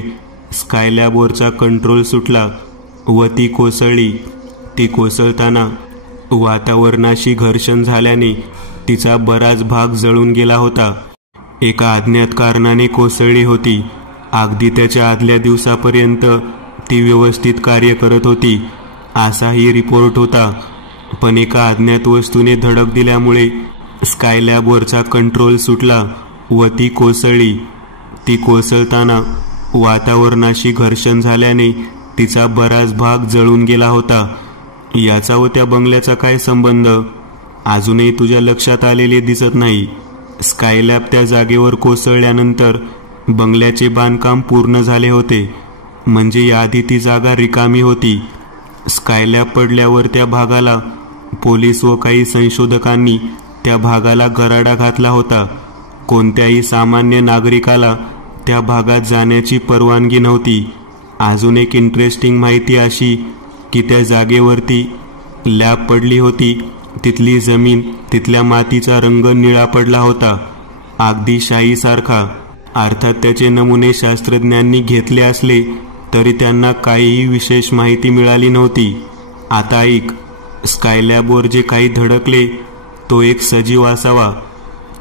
स्कायलॅबवरचा कंट्रोल सुटला व ती कोसळली. ती कोसळताना वातावरणाशी घर्षण झाल्याने तिचा बराच भाग जळून गेला होता. एका अज्ञात कारणाने कोसळली होती. अगदी त्याच्या आदल्या दिवसापर्यंत ती व्यवस्थित कार्य करत होती असाही रिपोर्ट होता. पण एका अज्ञात वस्तूने धडक दिल्यामुळे स्कायलॅबवरचा कंट्रोल सुटला व ती कोसळली. ती कोसळताना वातावरणाशी घर्षण झाल्याने तिचा बराच भाग जळून गेला होता. याचा व त्या बंगल्याचा काय संबंध? अजूनही तुझ्या लक्षात आलेले दिसत नाही. स्कायलॅब त्या जागेवर कोसळल्यानंतर बंगल्याचे बांधकाम पूर्ण झाले होते. म्हणजे याआधी ती जागा रिकामी होती. स्कायलॅब पडल्यावर त्या भागाला पोलीस व काही संशोधकांनी त्या भागाला गराडा घातला होता. कोणत्याही सामान्य नागरिकाला त्या भागात जाण्याची परवानगी नव्हती. अजून एक इंटरेस्टिंग माहिती अशी की त्या जागेवरती लॅब पडली होती. तिथली जमीन, तिथल्या मातीचा रंग निळा पडला होता, अगदी शाईसारखा. अर्थात त्याचे नमुने शास्त्रज्ञांनी घेतले असले तरी त्यांना काहीही विशेष माहिती मिळाली नव्हती. आता ऐक, स्कायलॅबवर जे काही धडकले तो एक सजीव असावा,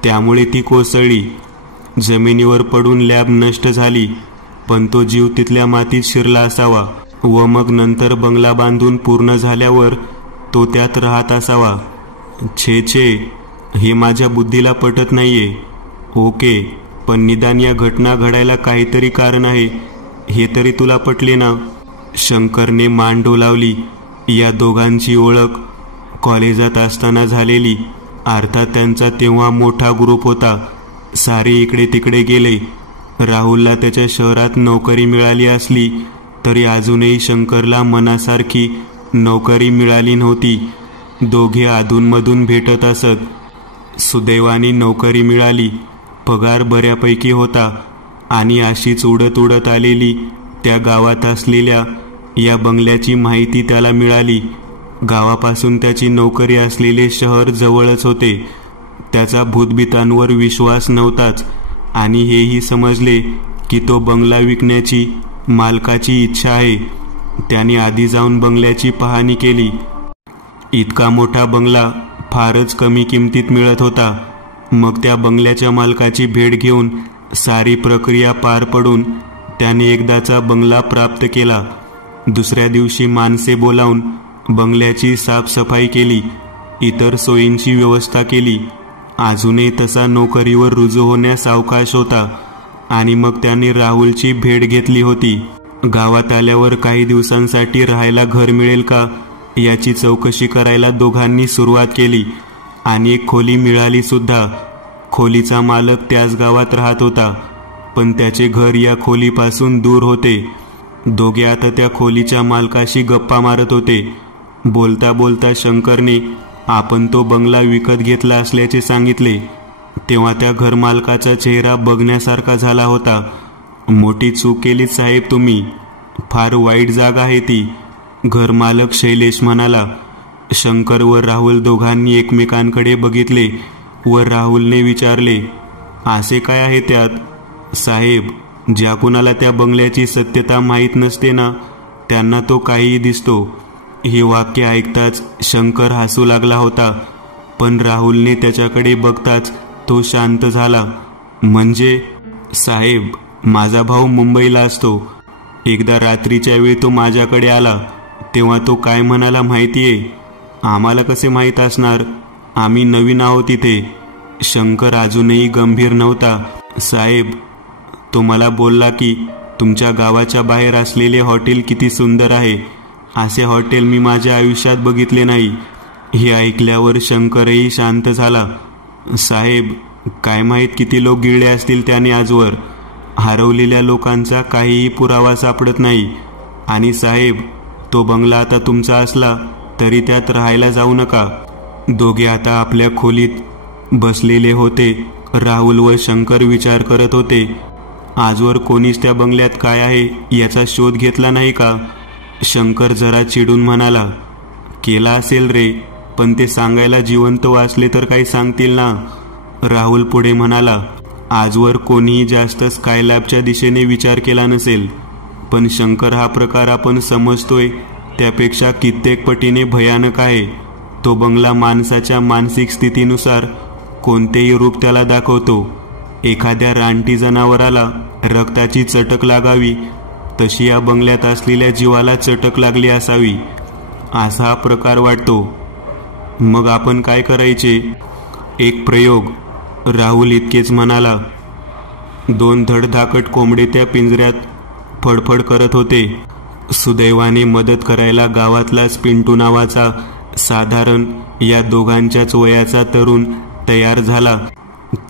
त्यामुळे ती कोसळली. जमिनीवर पडून लॅब नष्ट झाली, पण तो जीव तिथल्या मातीत शिरला असावा व मग नंतर बंगला बांधून पूर्ण झाल्यावर तो त्यात राहत असावा. छे, हे माझ्या बुद्धीला पटत नाहीये. ओके, पण निदान या घटना घडायला काहीतरी कारण आहे हे तरी तुला पटले ना? शंकरने मान डोलावली. या दोघांची ओळख कॉलेजात असताना झालेली. अर्थात त्यांचा तेव्हा मोठा ग्रुप होता. सारे इकडे तिकडे गेले. राहुलला त्याच्या शहरात नोकरी मिळाली असली तरी अजूनही शंकरला मनासारखी नोकरी मिळाली नव्हती. दोघे अधूनमधून भेटत असत. सुदैवाने नोकरी मिळाली. पगार बऱ्यापैकी होता आणि अशीच उडत उडत आलेली त्या गावात असलेल्या या बंगल्याची माहिती त्याला मिळाली. गावापासून त्याची नोकरी असलेले शहर जवळच होते. त्याचा भूतबितांवर विश्वास नव्हताच आणि हेही समजले की तो बंगला विकण्याची मालकाची इच्छा आहे. त्याने आधी जाऊन बंगल्याची पाहणी केली. इतका मोठा बंगला फारच कमी किमतीत मिळत होता. मग त्या बंगल्याच्या मालकाची भेट घेऊन सारी प्रक्रिया पार पडून त्याने एकदाचा बंगला प्राप्त केला. दुसऱ्या दिवशी माणसे बोलावून बंगल्याची साफसफाई केली, इतर सोयींची व्यवस्था केली. अजूनही तसा नोकरीवर रुजू होण्यास अवकाश होता आणि मग त्याने राहुलची भेट घेतली होती. गावात आल्यावर काही दिवसांसाठी राहायला घर मिळेल का याची चौकशी करायला दोघांनी सुरुवात केली आणि एक खोली मिळाली सुद्धा. खोलीचा मालक त्याच गावात राहत होता. पण त्याचे घर या खोलीपासून दूर होते. दोघे आता त्या खोलीच्या मालकाशी गप्पा मारत होते. बोलता बोलता शंकरने आपण तो बंगला विकत घेतला असल्याचे सांगितले. तेव्हा त्या घरमालकाचा चेहरा बघण्यासारखा झाला होता. मोठी चूक केली साहेब तुम्ही, फार वाईट जागा आहे ती, घरमालक शैलेश म्हणाला. शंकर व राहुल दोघांनी एकमेकांकडे बघितले व राहुलने विचारले, असे काय आहे त्यात? साहेब, ज्या कुणाला त्या बंगल्याची सत्यता माहीत नसते ना, त्यांना तो काहीही दिसतो. हे वाक्य ऐकताच शंकर हसू लागला होता, पण राहुलने त्याच्याकडे बघताच तो शांत झाला. म्हणजे साहेब, माझा भाऊ मुंबईला असतो. एकदा रात्रीच्या वेळी तो माझ्याकडे आला, तेव्हा तो काय म्हणाला माहितीये? आम्हाला कसे माहीत असणार, आम्ही नवीन आहोत इथे. शंकर अजूनही गंभीर नव्हता. साहेब, तो मला बोलला की तुमच्या गावाच्या बाहेर असलेले हॉटेल किती सुंदर आहे. असे हॉटेल मी माझ्या आयुष्यात बघितले नाही. हे ऐकल्यावर शंकरही शांत झाला. साहेब, काय माहीत किती लोक गिळले असतील त्याने आजवर. हरवलेल्या लोकांचा काहीही पुरावा सापडत नाही. आणि साहेब, तो बंगला आता तुमचा असला तरी त्यात राहायला जाऊ नका. दोघे आता आपल्या खोलीत बसलेले होते. राहुल व शंकर विचार करत होते, आजवर कोणीच त्या बंगल्यात काय आहे याचा शोध घेतला नाही का? शंकर जरा चिडून म्हणाला, केला असेल रे, पण ते सांगायला जिवंत वाचले तर काही सांगतील ना. राहुल पुढे म्हणाला, आजवर कोणीही जास्त स्कायलॅबच्या दिशेने विचार केला नसेल, पण शंकर, हा प्रकार आपण समजतोय त्यापेक्षा कित्येक पटीने भयानक आहे. तो बंगला माणसाच्या मानसिक स्थितीनुसार कोणतेही रूप त्याला दाखवतो. एखाद्या रानटी जनावराला रक्ताची चटक लागावी तशी या बंगल्यात असलेल्या जीवाला चटक लागली असावी, असा हा प्रकार वाटतो. मग आपण काय करायचे? एक प्रयोग, राहुल इतकेच म्हणाला. 2 धडधाकट कोंबडे त्या पिंजऱ्यात फडफड करत होते. सुदैवाने मदत करायला गावातलाच पिंटू नावाचा साधारण या दोघांच्याच वयाचा तरुण तयार झाला.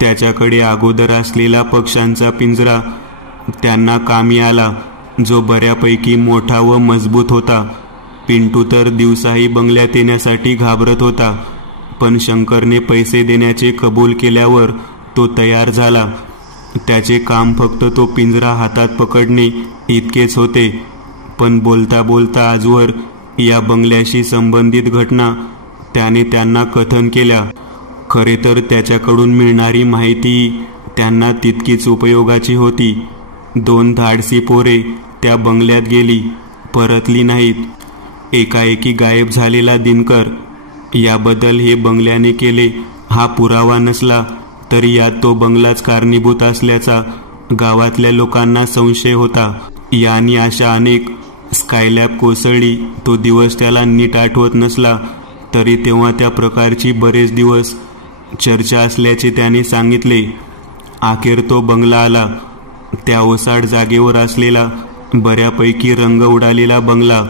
त्याच्याकडे अगोदर असलेला पक्ष्यांचा पिंजरा त्यांना कामी आला, जो बऱ्यापैकी मोठा व मजबूत होता. पिंटू तर दिवसाही बंगल्यात येण्यासाठी घाबरत होता, पण शंकरने पैसे देण्याचे कबूल केल्यावर तो तयार झाला. त्याचे काम फक्त तो पिंजरा हातात पकडणे इतकेच होते. पण बोलता बोलता आजवर या बंगल्याशी संबंधित घटना त्याने त्यांना कथन केल्या. खरे तर त्याच्याकडून मिळणारी माहिती त्यांना तितकीच उपयोगाची होती. 2 धाडसी पोरे त्या बंगल्यात गेली, परतली नाहीत. एकाएकी गायब झालेला दिनकर, याबद्दल हे बंगल्याने केले हा पुरावा नसला तरी यात तो बंगलाच कारणीभूत असल्याचा गावातल्या लोकांना संशय होता. यानी अशा अनेक स्कायलॅब कोसळली. तो दिवस त्याला नीट आठवत नसला तरी तेव्हा त्या प्रकारची बरेच दिवस चर्चा असल्याचे त्याने सांगितले. अखेर तो बंगला आला. त्या ओसाड जागेवर असलेला बऱ्यापैकी रंग उडालेला बंगला.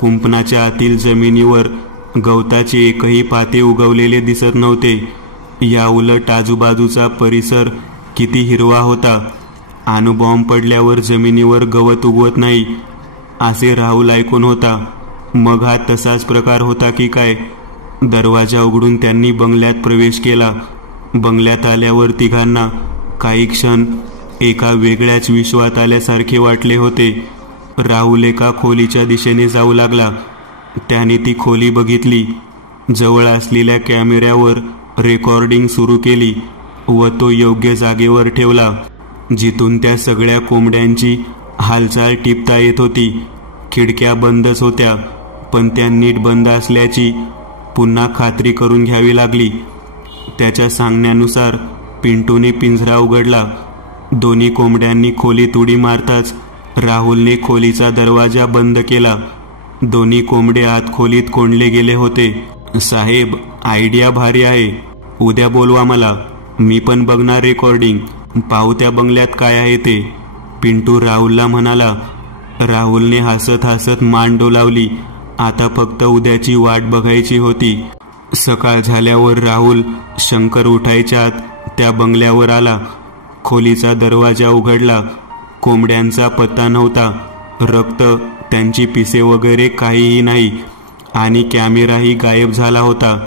कुंपणाच्या आतील जमिनीवर गवताचे एकही पाते उगवलेले दिसत नव्हते. या उलट आजूबाजूचा परिसर किती हिरवा होता. अणुबॉम्ब पडल्यावर जमिनीवर गवत उगवत नाही असे राहुल ऐकून होता. मग हा तसाच प्रकार होता की काय? दरवाजा उघडून त्यांनी बंगल्यात प्रवेश केला. बंगल्यात आल्यावर तिघांना काही क्षण एका वेगळ्याच विश्वात आल्यासारखे वाटले होते. राहुल एका खोलीच्या दिशेने जाऊ लागला. त्याने ती खोली बघितली. जवळ असलेल्या कॅमेऱ्यावर रेकॉर्डिंग सुरू केली व तो योग्य जागेवर ठेवला, जिथून त्या सगळ्या कोंबड्यांची हालचाल टिपता येत होती. खिडक्या बंदच होत्या, पण त्या नीट बंद असल्याची पुन्हा खात्री करून घ्यावी लागली. त्याच्या सांगण्यानुसार पिंटूने पिंजरा उघडला. दोन्ही कोंबड्यांनी खोलीत उडी मारताच राहुलने खोलीचा दरवाजा बंद केला. दोन्ही कोंबडे आत खोलीत कोंडले गेले होते. साहेब, आयडिया भारी आहे. उद्या बोलवा मला, मी पण बघणार रेकॉर्डिंग, पाहू त्या बंगल्यात काय आहे ते, पिंटू राहुलला म्हणाला. राहुलने हसत हसत मान डोलावली. आता फक्त उद्याची वाट बघायची होती. सकाळ झाल्यावर राहुल शंकर उठायच्या आत त्या बंगल्यावर आला. खोलीचा दरवाजा उघडला. कोंबड्यांचा पत्ता नव्हता. रक्त, त्यांची पिसे वगैरे काहीही नाही. आणि कॅमेराही गायब झाला होता.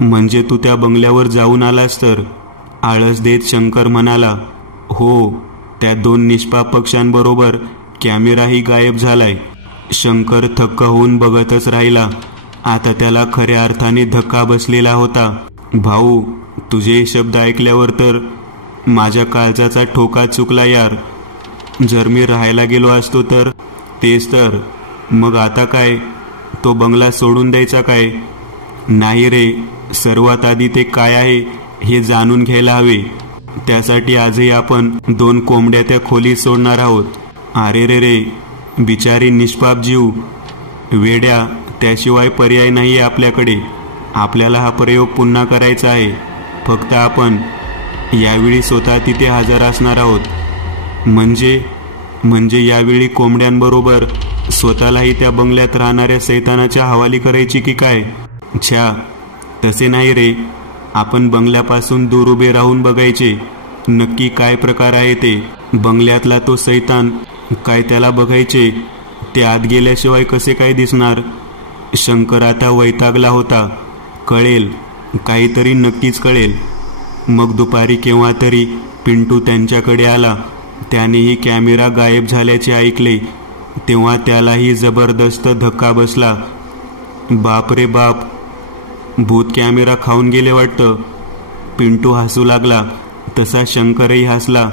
म्हणजे तू त्या बंगल्यावर जाऊन आलास तर? आळस देत शंकर म्हणाला. हो, त्या 2 निष्पाप पक्ष्यांबरोबर कॅमेराही गायब झालाय. शंकर थक्क होऊन बघतच राहिला. आता त्याला खऱ्या अर्थाने धक्का बसलेला होता. भाऊ, तुझे शब्द ऐकल्यावर तर माझ्या काळजाचा ठोका चुकला यार. जर मी राहायला गेलो असतो तर? तेच तर. मग आता काय? तो बंगला सोडून द्यायचा काय? नाही रे, सर्वात आधी ते काय आहे हे जाणून घ्यायला हवे. त्यासाठी आजही आपण 2 कोंबड्या त्या खोलीत सोडणार आहोत. अरे रे रे, बिचारी निष्पाप जीव. वेड्या, त्याशिवाय पर्याय नाही आहे आपल्याकडे. आपल्याला हा प्रयोग पुन्हा करायचा आहे. फक्त आपण यावेळी स्वतः तिथे हजर असणार आहोत. म्हणजे यावेळी कोंबड्यांबरोबर स्वतःलाही त्या बंगल्यात राहणाऱ्या सैतानाच्या हवाली करायची की काय? छ्या, तसे नाही रे. आपण बंगल्यापासून दूर उभे राहून बघायचे नक्की काय प्रकार आहे ते. बंगल्यातला तो सैतान काय त्याला बघायचे. ते आत गेल्याशिवाय कसे काय दिसणार? शंकर आता वैतागला होता. कळेल, काहीतरी नक्कीच कळेल. मग दुपारी केव्हा तरी पिंटू त्यांच्याकडे आला. त्यानेही कॅमेरा गायब झाल्याचे ऐकले. तेव्हा त्यालाही जबरदस्त धक्का बसला. बाप रे बाप, भूत कॅमेरा खाऊन गेले वाटतं. पिंटू हसू लागला. तसा शंकरही हसला.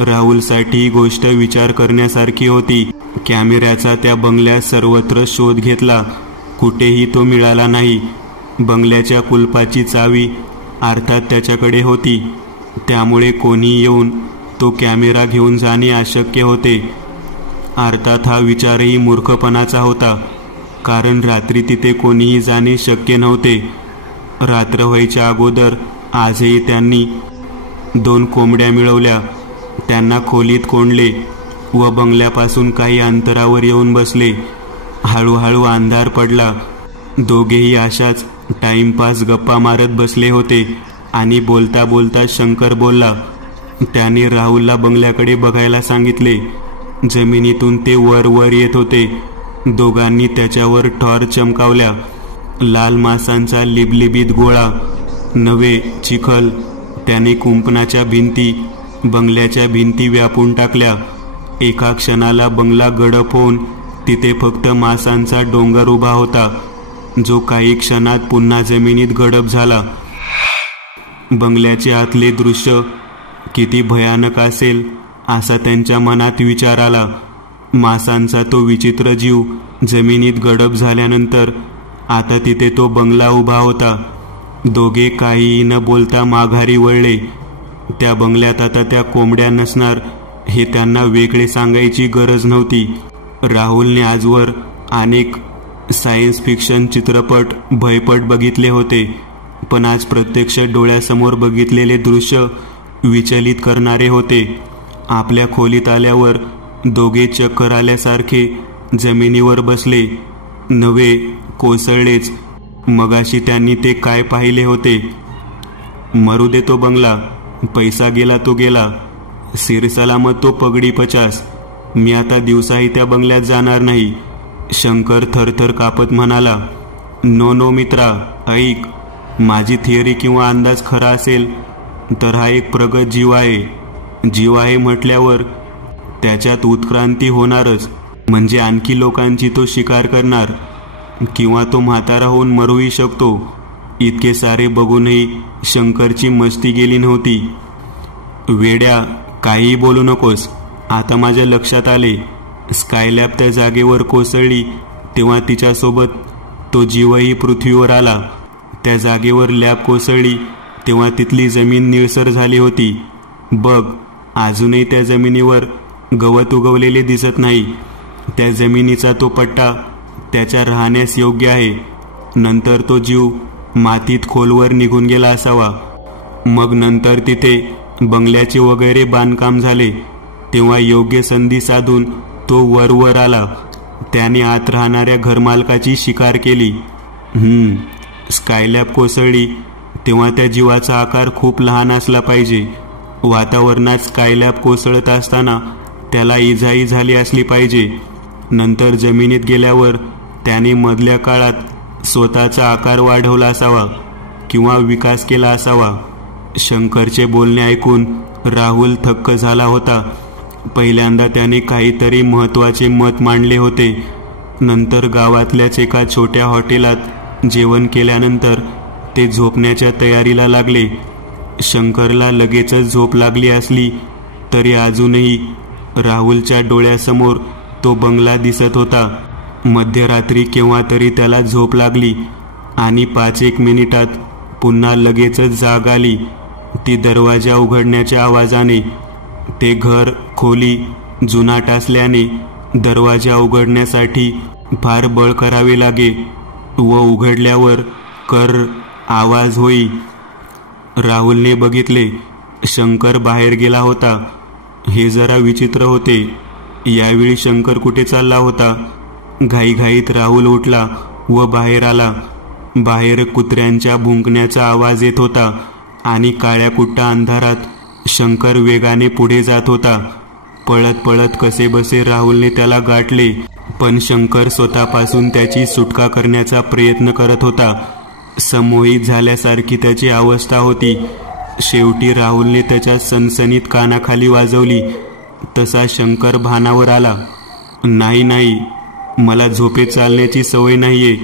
राहुलसाठी ही गोष्ट विचार करण्यासारखी होती. कॅमेऱ्याचा त्या बंगल्यात सर्वत्र शोध घेतला. कुठेही तो मिळाला नाही. बंगल्याच्या कुलपाची चावी अर्थात त्याच्याकडे होती. त्यामुळे कोणी येऊन तो कॅमेरा घेऊन जाणे अशक्य होते. अर्थात हा विचारही मूर्खपणाचा होता, कारण रात्री तिथे कोणीही जाणे शक्य नव्हते. रात्र व्हायच्या अगोदर आजही त्यांनी 2 कोंबड्या मिळवल्या. त्यांना खोलीत कोंडले व बंगल्यापासून काही अंतरावर येऊन बसले. हळूहळू अंधार पडला. दोघेही अशाच टाइमपास गप्पा मारत बसले होते. आणि बोलता बोलता शंकर बोलला. त्याने राहुलला बंगल्याकडे बघायला सांगितले. जमिनीतून ते वर वर येत होते. दोघांनी त्याच्यावर टॉर्च चमकावल्या. लाल मासांचा लिबलिबीत गोळा, नवे चिखल. त्याने कुंपणाच्या भिंती, बंगल्याच्या भिंती व्यापून टाकल्या. एका क्षणाला बंगला गडप होऊन तिथे फक्त मासांचा डोंगर उभा होता, जो काही क्षणात पुन्हा जमिनीत गडप झाला. बंगल्याचे आतले दृश्य किती भयानक असेल असा त्यांच्या मनात विचार आला. मासांचा तो विचित्र जीव जमिनीत गडप झाल्यानंतर आता तिथे तो बंगला उभा होता. दोघे काहीही न बोलता माघारी वळले. त्या बंगल्यात आता त्या कोंबड्या नसणार हे त्यांना वेगळे सांगायची गरज नव्हती. राहुलने आजवर अनेक सायन्स फिक्शन चित्रपट, भयपट बघितले होते, पण आज प्रत्यक्ष डोळ्यासमोर बघितलेले दृश्य विचलित करणारे होते. आपल्या खोलीत आल्यावर दोघे चक्कर आल्यासारखे जमिनीवर बसले. नवे कोसळलेच. मगाशी त्यांनी ते काय पाहिले होते? मरू दे तो बंगला, पैसा गेला तो गेला, सिरसलामत तो पगडी 50. मी आता दिवसाही त्या बंगल्यात जाणार नाही. शंकर थरथर कापत म्हणाला. नो नो मित्रा, ऐक. माझी थिअरी किंवा अंदाज खरा असेल तर हा एक प्रगत जीव आहे. जीव आहे म्हटल्यावर त्याच्यात उत्क्रांती होणारच. म्हणजे आणखी लोकांची तो शिकार करणार, किंवा तो म्हातारा होऊन मरूही शकतो. इतके सारे बघूनही शंकरची मस्ती गेली नव्हती. वेड्या, काहीही बोलू नकोस. आता माझ्या लक्षात आले. स्कायलॅब त्या जागेवर कोसळली तेव्हा तिच्यासोबत तो जीवही पृथ्वीवर आला. त्या जागेवर लॅब कोसळली तेव्हा तिथली जमीन निळसर झाली होती. बघ, अजूनही त्या जमिनीवर गवत उगवलेले दिसत नाही. त्या जमिनीचा तो पट्टा त्याच्या राहण्यास योग्य आहे. नंतर तो जीव मातीत खोलवर निघून गेला असावा. मग नंतर तिथे बंगल्याचे वगैरे बांधकाम झाले तेव्हा योग्य संधी साधून तो वर आला. त्याने आत राहणाऱ्या घरमालकाची शिकार केली. स्कायलॅब कोसळली तेव्हा त्या जीवाचा आकार खूप लहान असला पाहिजे. वातावरणात स्कायलॅब कोसळत असताना त्याला इजाही झाली असली पाहिजे. नंतर जमिनीत गेल्यावर त्याने मधल्या काळात स्वतःचा आकार वाढवला असावा किंवा विकास केला असावा. शंकरचे बोलणे ऐकून राहुल थक्क झाला होता. पहिल्यांदा त्याने काहीतरी महत्त्वाचे मत मांडले होते. नंतर गावातल्याच एका छोट्या हॉटेलात जेवण केल्यानंतर ते झोपण्याच्या तयारीला लागले. शंकरला लगेचच झोप लागली असली तरी अजूनही राहुलच्या डोळ्यासमोर तो बंगला दिसत होता. मध्यरात्री केव्हा तरी त्याला झोप लागली आणि 5-1 मिनिटात पुन्हा लगेचच जाग आली. ती दरवाजा उघडण्याच्या आवाजाने. ते घर खोली जुनाट असल्याने दरवाजा उघडण्यासाठी फार बळ करावे लागे व उघडल्यावर कर आवाज होई. राहुलने बघितले, शंकर बाहेर गेला होता. हे जरा विचित्र होते. यावेळी शंकर कुठे चालला होता? घाईघाईत राहुल उठला व बाहेर आला. बाहेर कुत्र्यांच्या भुंकण्याचा आवाज येत होता आणि काळ्याकुट्टा अंधारात शंकर वेगाने पुढे जात होता. पळत पळत कसेबसे राहुलने त्याला गाठले, पण शंकर स्वतःपासून त्याची सुटका करण्याचा प्रयत्न करत होता. संमोहित झाल्यासारखी त्याची अवस्था होती. शेवटी राहुलने त्याच्या सनसनीत कानाखाली वाजवली तसा शंकर भानावर आला. नाही नाही, मला झोपेत चालण्याची सवय नाहीये.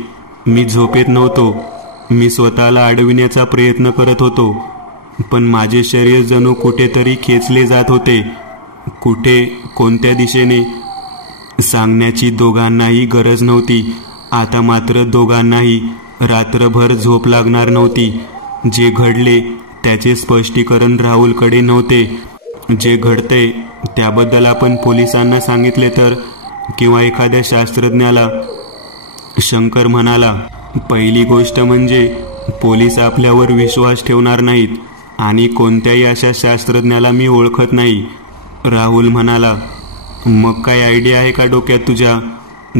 मी झोपेत नव्हतो. मी स्वतःला अडविण्याचा प्रयत्न करत होतो, पण माझे शरीर जणू कुठेतरी खेचले जात होते. कुठे, कोणत्या दिशेने सांगण्याची दोघांनाही गरज नव्हती. आता मात्र दोघांनाही रात्रभर झोप लागणार नव्हती. जे घडले त्याचे स्पष्टीकरण राहुलकडे नव्हते. जे घडते त्याबद्दल आपण पोलिसांना सांगितले तर, किंवा एखाद्या शास्त्रज्ञाला. शंकर म्हणाला, पहिली गोष्ट म्हणजे पोलीस आपल्यावर विश्वास ठेवणार नाहीत आणि कोणत्याही अशा शास्त्रज्ञाला मी ओळखत नाही. राहुल म्हणाला, मग काय आयडिया आहे का डोक्यात तुझ्या?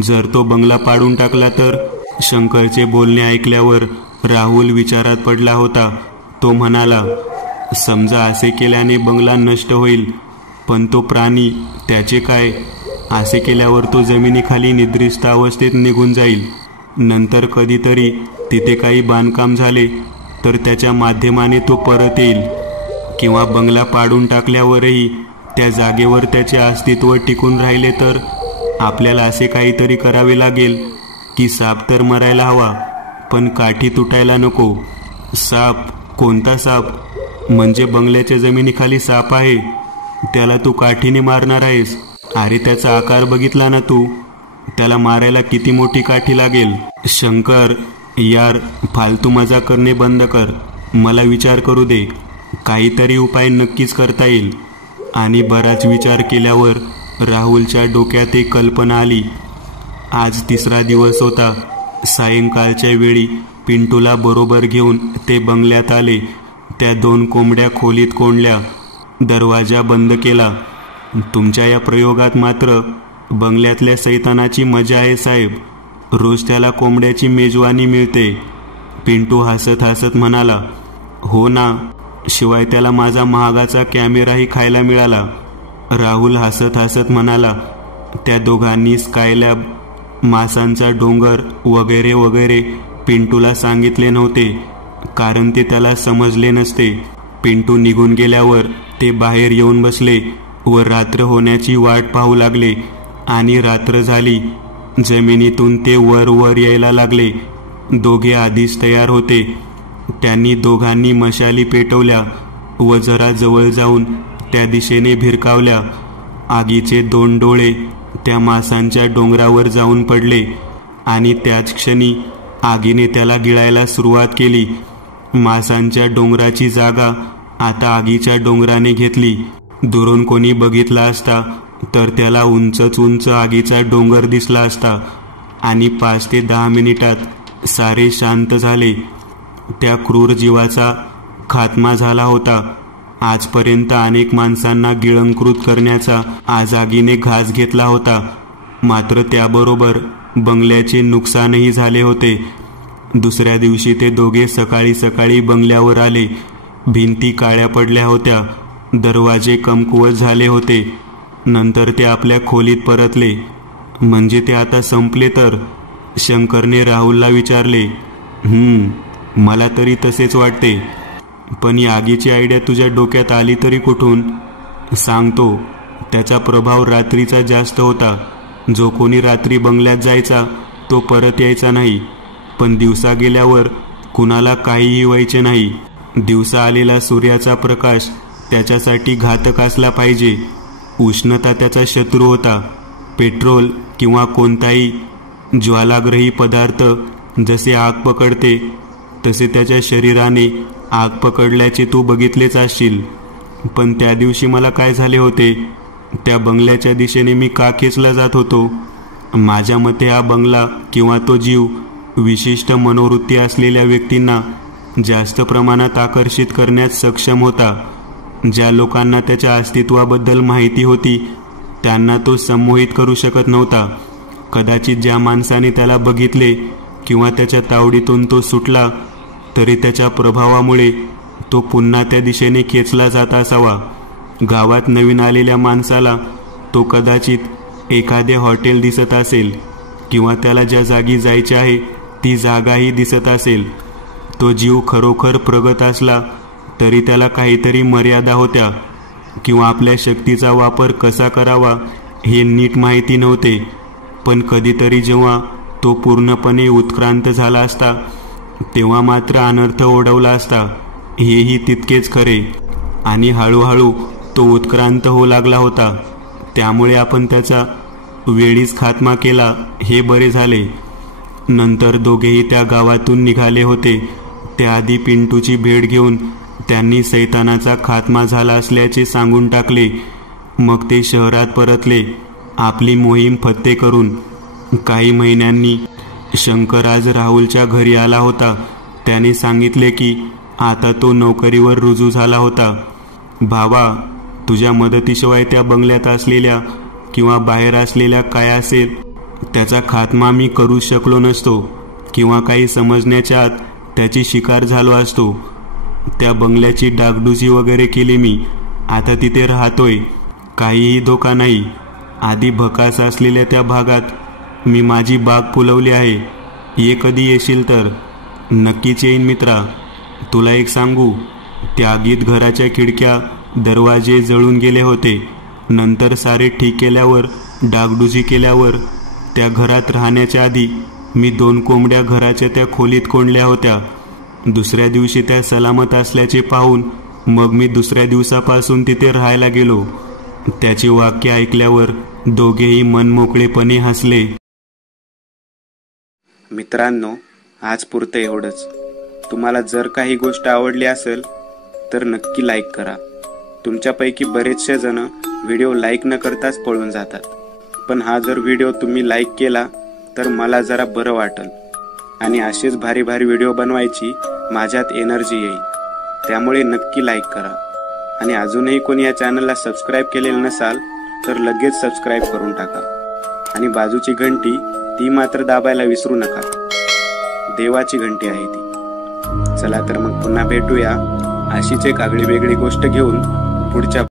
जर तो बंगला पाडून टाकला तर? शंकरचे बोलणे ऐकल्यावर राहुल विचारात पडला होता. तो म्हणाला, समजा असे केल्याने बंगला नष्ट होईल, पण तो प्राणी, त्याचे काय? असे केल्यावर तो जमिनीखाली निद्रिस्त अवस्थेत निघून जाईल. नंतर कधीतरी तिथे काही बांधकाम झाले तर त्याच्या माध्यमाने तो परत येईल. किंवा बंगला पाडून टाकल्यावरही त्या जागेवर त्याचे अस्तित्व टिकून राहिले तर आपल्याला असे काहीतरी करावे लागेल की साप तर मरायला हवा, पण काठी तुटायला नको. साप? कोणता साप? म्हणजे बंगल्याच्या जमिनीखाली साप आहे, त्याला तू काठीने मारणार आहेस? अरे त्याचा आकार बघितला ना तू? त्याला मारायला किती मोठी काठी लागेल? शंकर, यार, फालतू मजा करणे बंद कर. मला विचार करू दे. काहीतरी उपाय नक्कीच करता येईल. आणि बराच विचार केल्यावर राहुलच्या डोक्यात एक कल्पना आली. आज 3रा दिवस होता. सायंकाळच्या वेळी पिंटूला बरोबर घेऊन ते बंगल्यात आले. त्या 2 कोंबड्या खोलीत कोंडल्या. दरवाजा बंद केला. तुमच्या या प्रयोगात मात्र बंगल्यातल्या सैतानाची मजा आहे साहेब. रोज त्याला कोंबड्याची मेजवानी मिळते. पिंटू हसत हसत म्हणाला. हो ना, शिवाय त्याला माझा महागाचा कॅमेराही खायला मिळाला. राहुल हसत हसत म्हणाला. त्या दोघांनी स्कायलॅब, मासांचा डोंगर वगैरे वगैरे पिंटूला सांगितले नव्हते, कारण ते त्याला समजले नसते. पिंटू निघून गेल्यावर ते बाहेर येऊन बसले व रात्र होण्याची वाट पाहू लागले. आणि रात्र झाली. जमिनीतून ते वर वर यायला लागले. दोघे आधीच तयार होते. त्यांनी दोघांनी मशाली पेटवल्या व जरा जवळ जाऊन त्या दिशेने भिरकावल्या. आगीचे 2 डोळे त्या मासांच्या डोंगरावर जाऊन पडले आणि त्याच क्षणी आगीने त्याला गिळायला सुरुवात केली. मासांच्या डोंगराची जागा आता आगीच्या डोंगराने घेतली. दुरून कोणी बघितला असता तर त्याला उंचच उंच आगीचा डोंगर दिसला असता. आणि 5 ते 10 मिनिटात सारे शांत झाले. त्या क्रूर जीवाचा खात्मा झाला होता. आजपर्यंत अनेक माणसांना गिळंकृत करण्याचा आज आगीने घास घेतला होता. मात्र त्याबरोबर बंगल्याचे नुकसानही झाले होते. दुसऱ्या दिवशी ते दोघे सकाळी सकाळी बंगल्यावर आले. भिंती काळ्या पडल्या होत्या दरवाजे कमकुवत झाले होते. नंतर ते आपल्या खोलीत परतले. म्हणजे ते आता संपले तर? शंकरने राहुलला विचारले. मला तरी तसेच वाटते. पण ही आगीची आयडिया तुझ्या डोक्यात आली तरी कुठून? सांगतो. त्याचा प्रभाव रात्रीचा जास्त होता. जो कोणी रात्री बंगल्यात जायचा तो परत यायचा नाही. पण दिवसा गेल्यावर कुणाला काहीही व्हायचे नाही. दिवसा आलेला सूर्याचा प्रकाश त्याच्यासाठी घातक असला पाहिजे. उष्णता त्याचा शत्रू होता. पेट्रोल किंवा कोणताही ज्वालाग्रही पदार्थ जसे आग पकडते तसे त्याच्या शरीराने आग पकडल्याचे तू बघितलेच असशील. पण त्या दिवशी मला काय झाले होते? त्या बंगल्याच्या दिशेने मी का खेचला जात होतो? माझ्या मते हा बंगला किंवा तो जीव विशिष्ट मनोवृत्ती असलेल्या व्यक्तींना जास्त प्रमाणात आकर्षित करण्यात सक्षम होता. ज्या लोकांना त्याच्या अस्तित्वाबद्दल माहिती होती त्यांना तो संमोहित करू शकत नव्हता. कदाचित ज्या माणसाने त्याला बघितले किंवा त्याच्या तावडीतून तो सुटला तरी त्याच्या प्रभावामुळे तो पुन्हा त्या दिशेने खेचला जात असावा. गावात नवीन आलेल्या माणसाला तो कदाचित एखादे हॉटेल दिसत असेल किंवा त्याला ज्या जागी जायचे आहे ती जागाही दिसत असेल. तो जीव खरोखर प्रगत असला तरी त्याला काहीतरी मर्यादा होत्या किंवा आपल्या शक्तीचा वापर कसा करावा हे नीट माहिती नव्हते. पण कधीतरी जेव्हा तो पूर्णपणे उत्क्रांत झाला असता तेव्हा मात्र अनर्थ ओढवला असता. हेही तितकेच खरे. आणि हळूहळू तो उत्क्रांत होऊ लागला होता. त्यामुळे आपण त्याचा वेळीच खात्मा केला हे बरे झाले. नंतर दोघेही त्या गावातून निघाले होते. त्याआधी पिंटूची भेट घेऊन त्यांनी सैतानाचा खात्मा झाला असल्याचे सांगून टाकले. मग ते शहरात परतले आपली मोहीम फत्ते करून. काही महिन्यांनी शंकर आज राहुलच्या घरी आला होता. त्याने सांगितले की आता तो नोकरीवर रुजू झाला होता. भावा, तुझ्या मदतीशिवाय त्या बंगल्यात असलेल्या किंवा बाहेर असलेल्या काय असेल त्याचा खात्मा मी करू शकलो नसतो किंवा काही समजण्याच्या आत त्याची शिकार झालो असतो. त्या बंगल्याची डागडुजी वगैरे केली मी. आता तिथे राहतोय. काहीही धोका नाही. आधी भकास असलेल्या त्या भागात मी माझी बाग फुलवली आहे. ये कधी येशील तर? नक्कीच येईन मित्रा. तुला एक सांगू, त्या आगीत घराच्या खिडक्या दरवाजे जळून गेले होते. नंतर सारे ठीक केल्यावर डागडुजी केल्यावर त्या घरात राहण्याच्या आधी मी 2 कोंबड्या घराच्या त्या खोलीत कोंडल्या होत्या. दुसऱ्या दिवशी त्या सलामत असल्याचे पाहून मग मी दुसऱ्या दिवसापासून तिथे राहायला गेलो. त्याची वाक्य ऐकल्यावर दोघेही मनमोकळेपणे हसले. मित्रांनो, आज पुरतं एवढंच. तुम्हाला जर काही गोष्ट आवडली असेल तर नक्की लाईक करा. तुमच्यापैकी बरेचसे जण व्हिडिओ लाईक न करताच पळून जातात. पण हा जर व्हिडिओ तुम्ही लाईक केला तर मला जरा बरं वाटेल आणि असेच भारी भारी व्हिडिओ बनवायची माझ्यात एनर्जी येईल. त्यामुळे नक्की लाईक करा. आणि अजूनही कोणी या चॅनलला सबस्क्राईब केलेलं नसाल तर लगेच सबस्क्राईब करून टाका. आणि बाजूची घंटी ती मात्र दाबायला विसरू नका. देवाची घंटी आहे ती. चला तर मग पुन्हा भेटूया अशीच एक आगळी वेगळी गोष्ट घेऊन पुढच्या